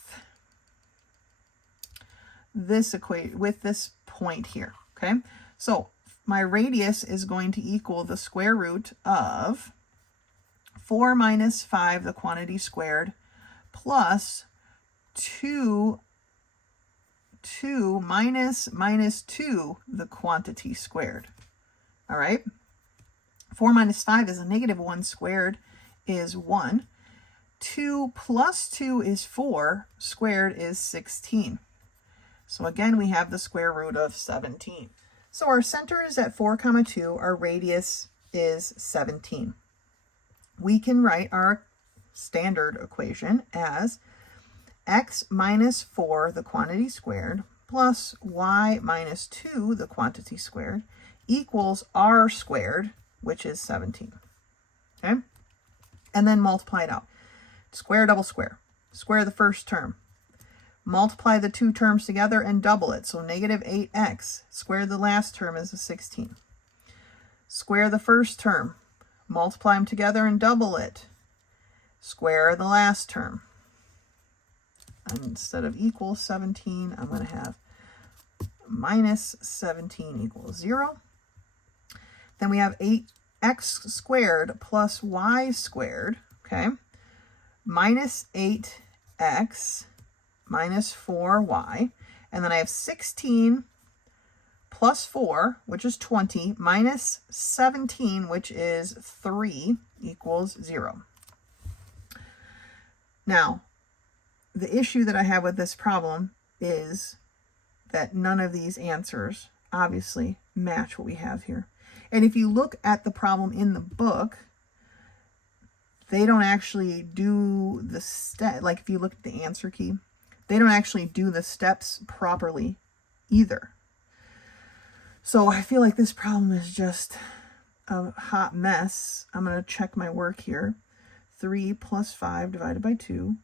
this point here, okay? So my radius is going to equal the square root of 4 minus 5, the quantity squared, plus 2 minus 2, the quantity squared. All right? 4 minus 5 is a negative 1 squared is 1. 2 plus 2 is 4. Squared is 16. So again, we have the square root of 17. So our center is at 4, 2. Our radius is 17. We can write our standard equation as x minus 4, the quantity squared, plus y minus 2, the quantity squared, equals r squared, which is 17. Okay? And then multiply it out. Square, double square. Square the first term. Multiply the two terms together and double it. So negative 8x. Square the last term is a 16. Square the first term. Multiply them together and double it. Square the last term. And instead of equals 17, I'm going to have minus 17 equals 0. Then we have 8x squared plus y squared, okay, minus 8x minus 4y. And then I have 16 plus 4, which is 20, minus 17, which is 3, equals 0. Now, the issue that I have with this problem is that none of these answers obviously match what we have here. And if you look at the problem in the book, they don't actually do the step, like if you look at the answer key, they don't actually do the steps properly either. So I feel like this problem is just a hot mess. I'm going to check my work here. 3 plus 5 divided by 2,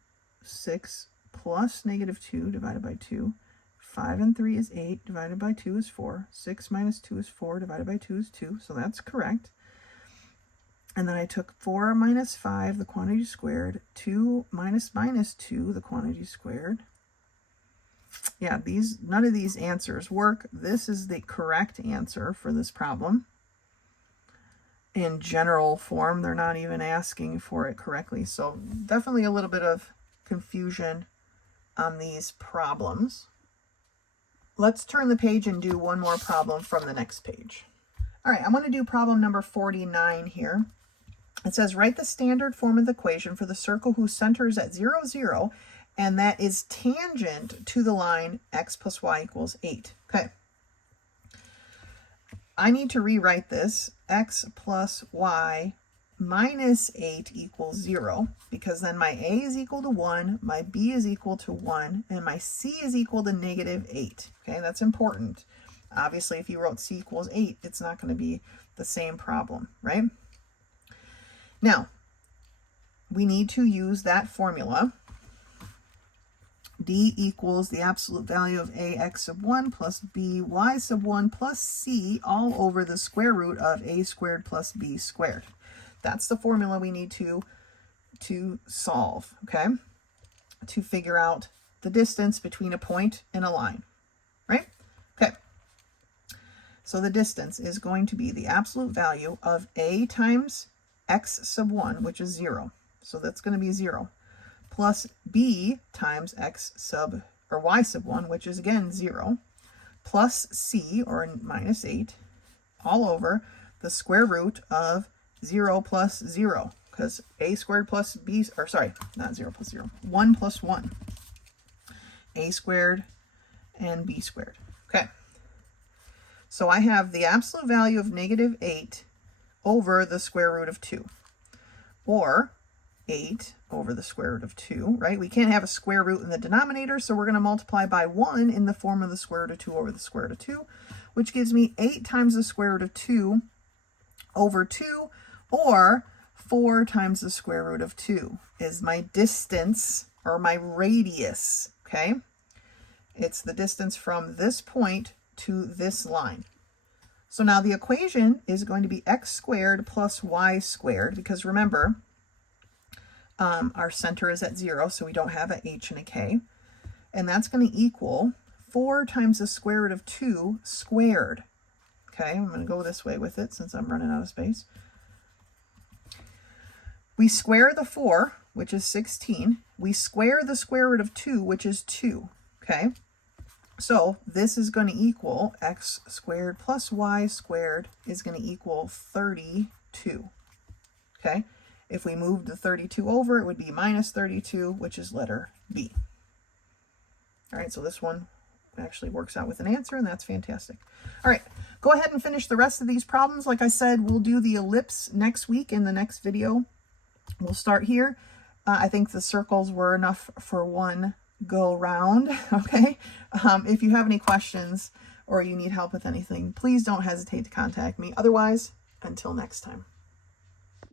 6 plus negative 2 divided by 2. 5 and 3 is 8, divided by 2 is 4. 6 minus 2 is 4, divided by 2 is 2, so that's correct. And then I took 4 minus 5, the quantity squared, 2 minus 2, the quantity squared. Yeah, none of these answers work. This is the correct answer for this problem. In general form, they're not even asking for it correctly. So definitely a little bit of confusion on these problems. Let's turn the page and do one more problem from the next page. All right, I'm going to do problem number 49 here. It says, write the standard form of the equation for the circle whose center is at 0, 0, and that is tangent to the line x plus y equals 8. Okay. I need to rewrite this, x plus y minus 8 equals 0, because then my a is equal to 1, my b is equal to 1, and my c is equal to negative 8. Okay, that's important. Obviously, if you wrote c equals 8, it's not going to be the same problem, right? Now, we need to use that formula. D equals the absolute value of a x sub 1 plus b y sub 1 plus c all over the square root of a squared plus b squared. That's the formula we need to solve, okay? To figure out the distance between a point and a line, right? Okay. So the distance is going to be the absolute value of a times x sub 1, which is 0. So that's going to be 0. Plus b times x sub, or y sub 1, which is again 0, plus c, or minus 8, all over the square root of 0 plus 0, because a squared plus b, or sorry, not 0 plus 0, 1 plus 1, a squared and b squared. Okay, so I have the absolute value of negative 8 over the square root of 2, or 8 over the square root of 2, right? We can't have a square root in the denominator, so we're going to multiply by 1 in the form of the square root of 2 over the square root of 2, which gives me 8 times the square root of 2 over 2, or 4 times the square root of 2 is my distance, or my radius, okay? It's the distance from this point to this line. So now the equation is going to be x squared plus y squared, because remember, our center is at 0, so we don't have an h and a k. And that's going to equal 4 times the square root of 2 squared. Okay, I'm going to go this way with it since I'm running out of space. We square the 4, which is 16. We square the square root of 2, which is 2. Okay, so this is going to equal x squared plus y squared is going to equal 32. Okay. If we moved the 32 over, it would be minus 32, which is letter B. All right, so this one actually works out with an answer, and that's fantastic. All right, go ahead and finish the rest of these problems. Like I said, we'll do the ellipse next week in the next video. We'll start here. I think the circles were enough for one go round, okay? If you have any questions or you need help with anything, please don't hesitate to contact me. Otherwise, until next time.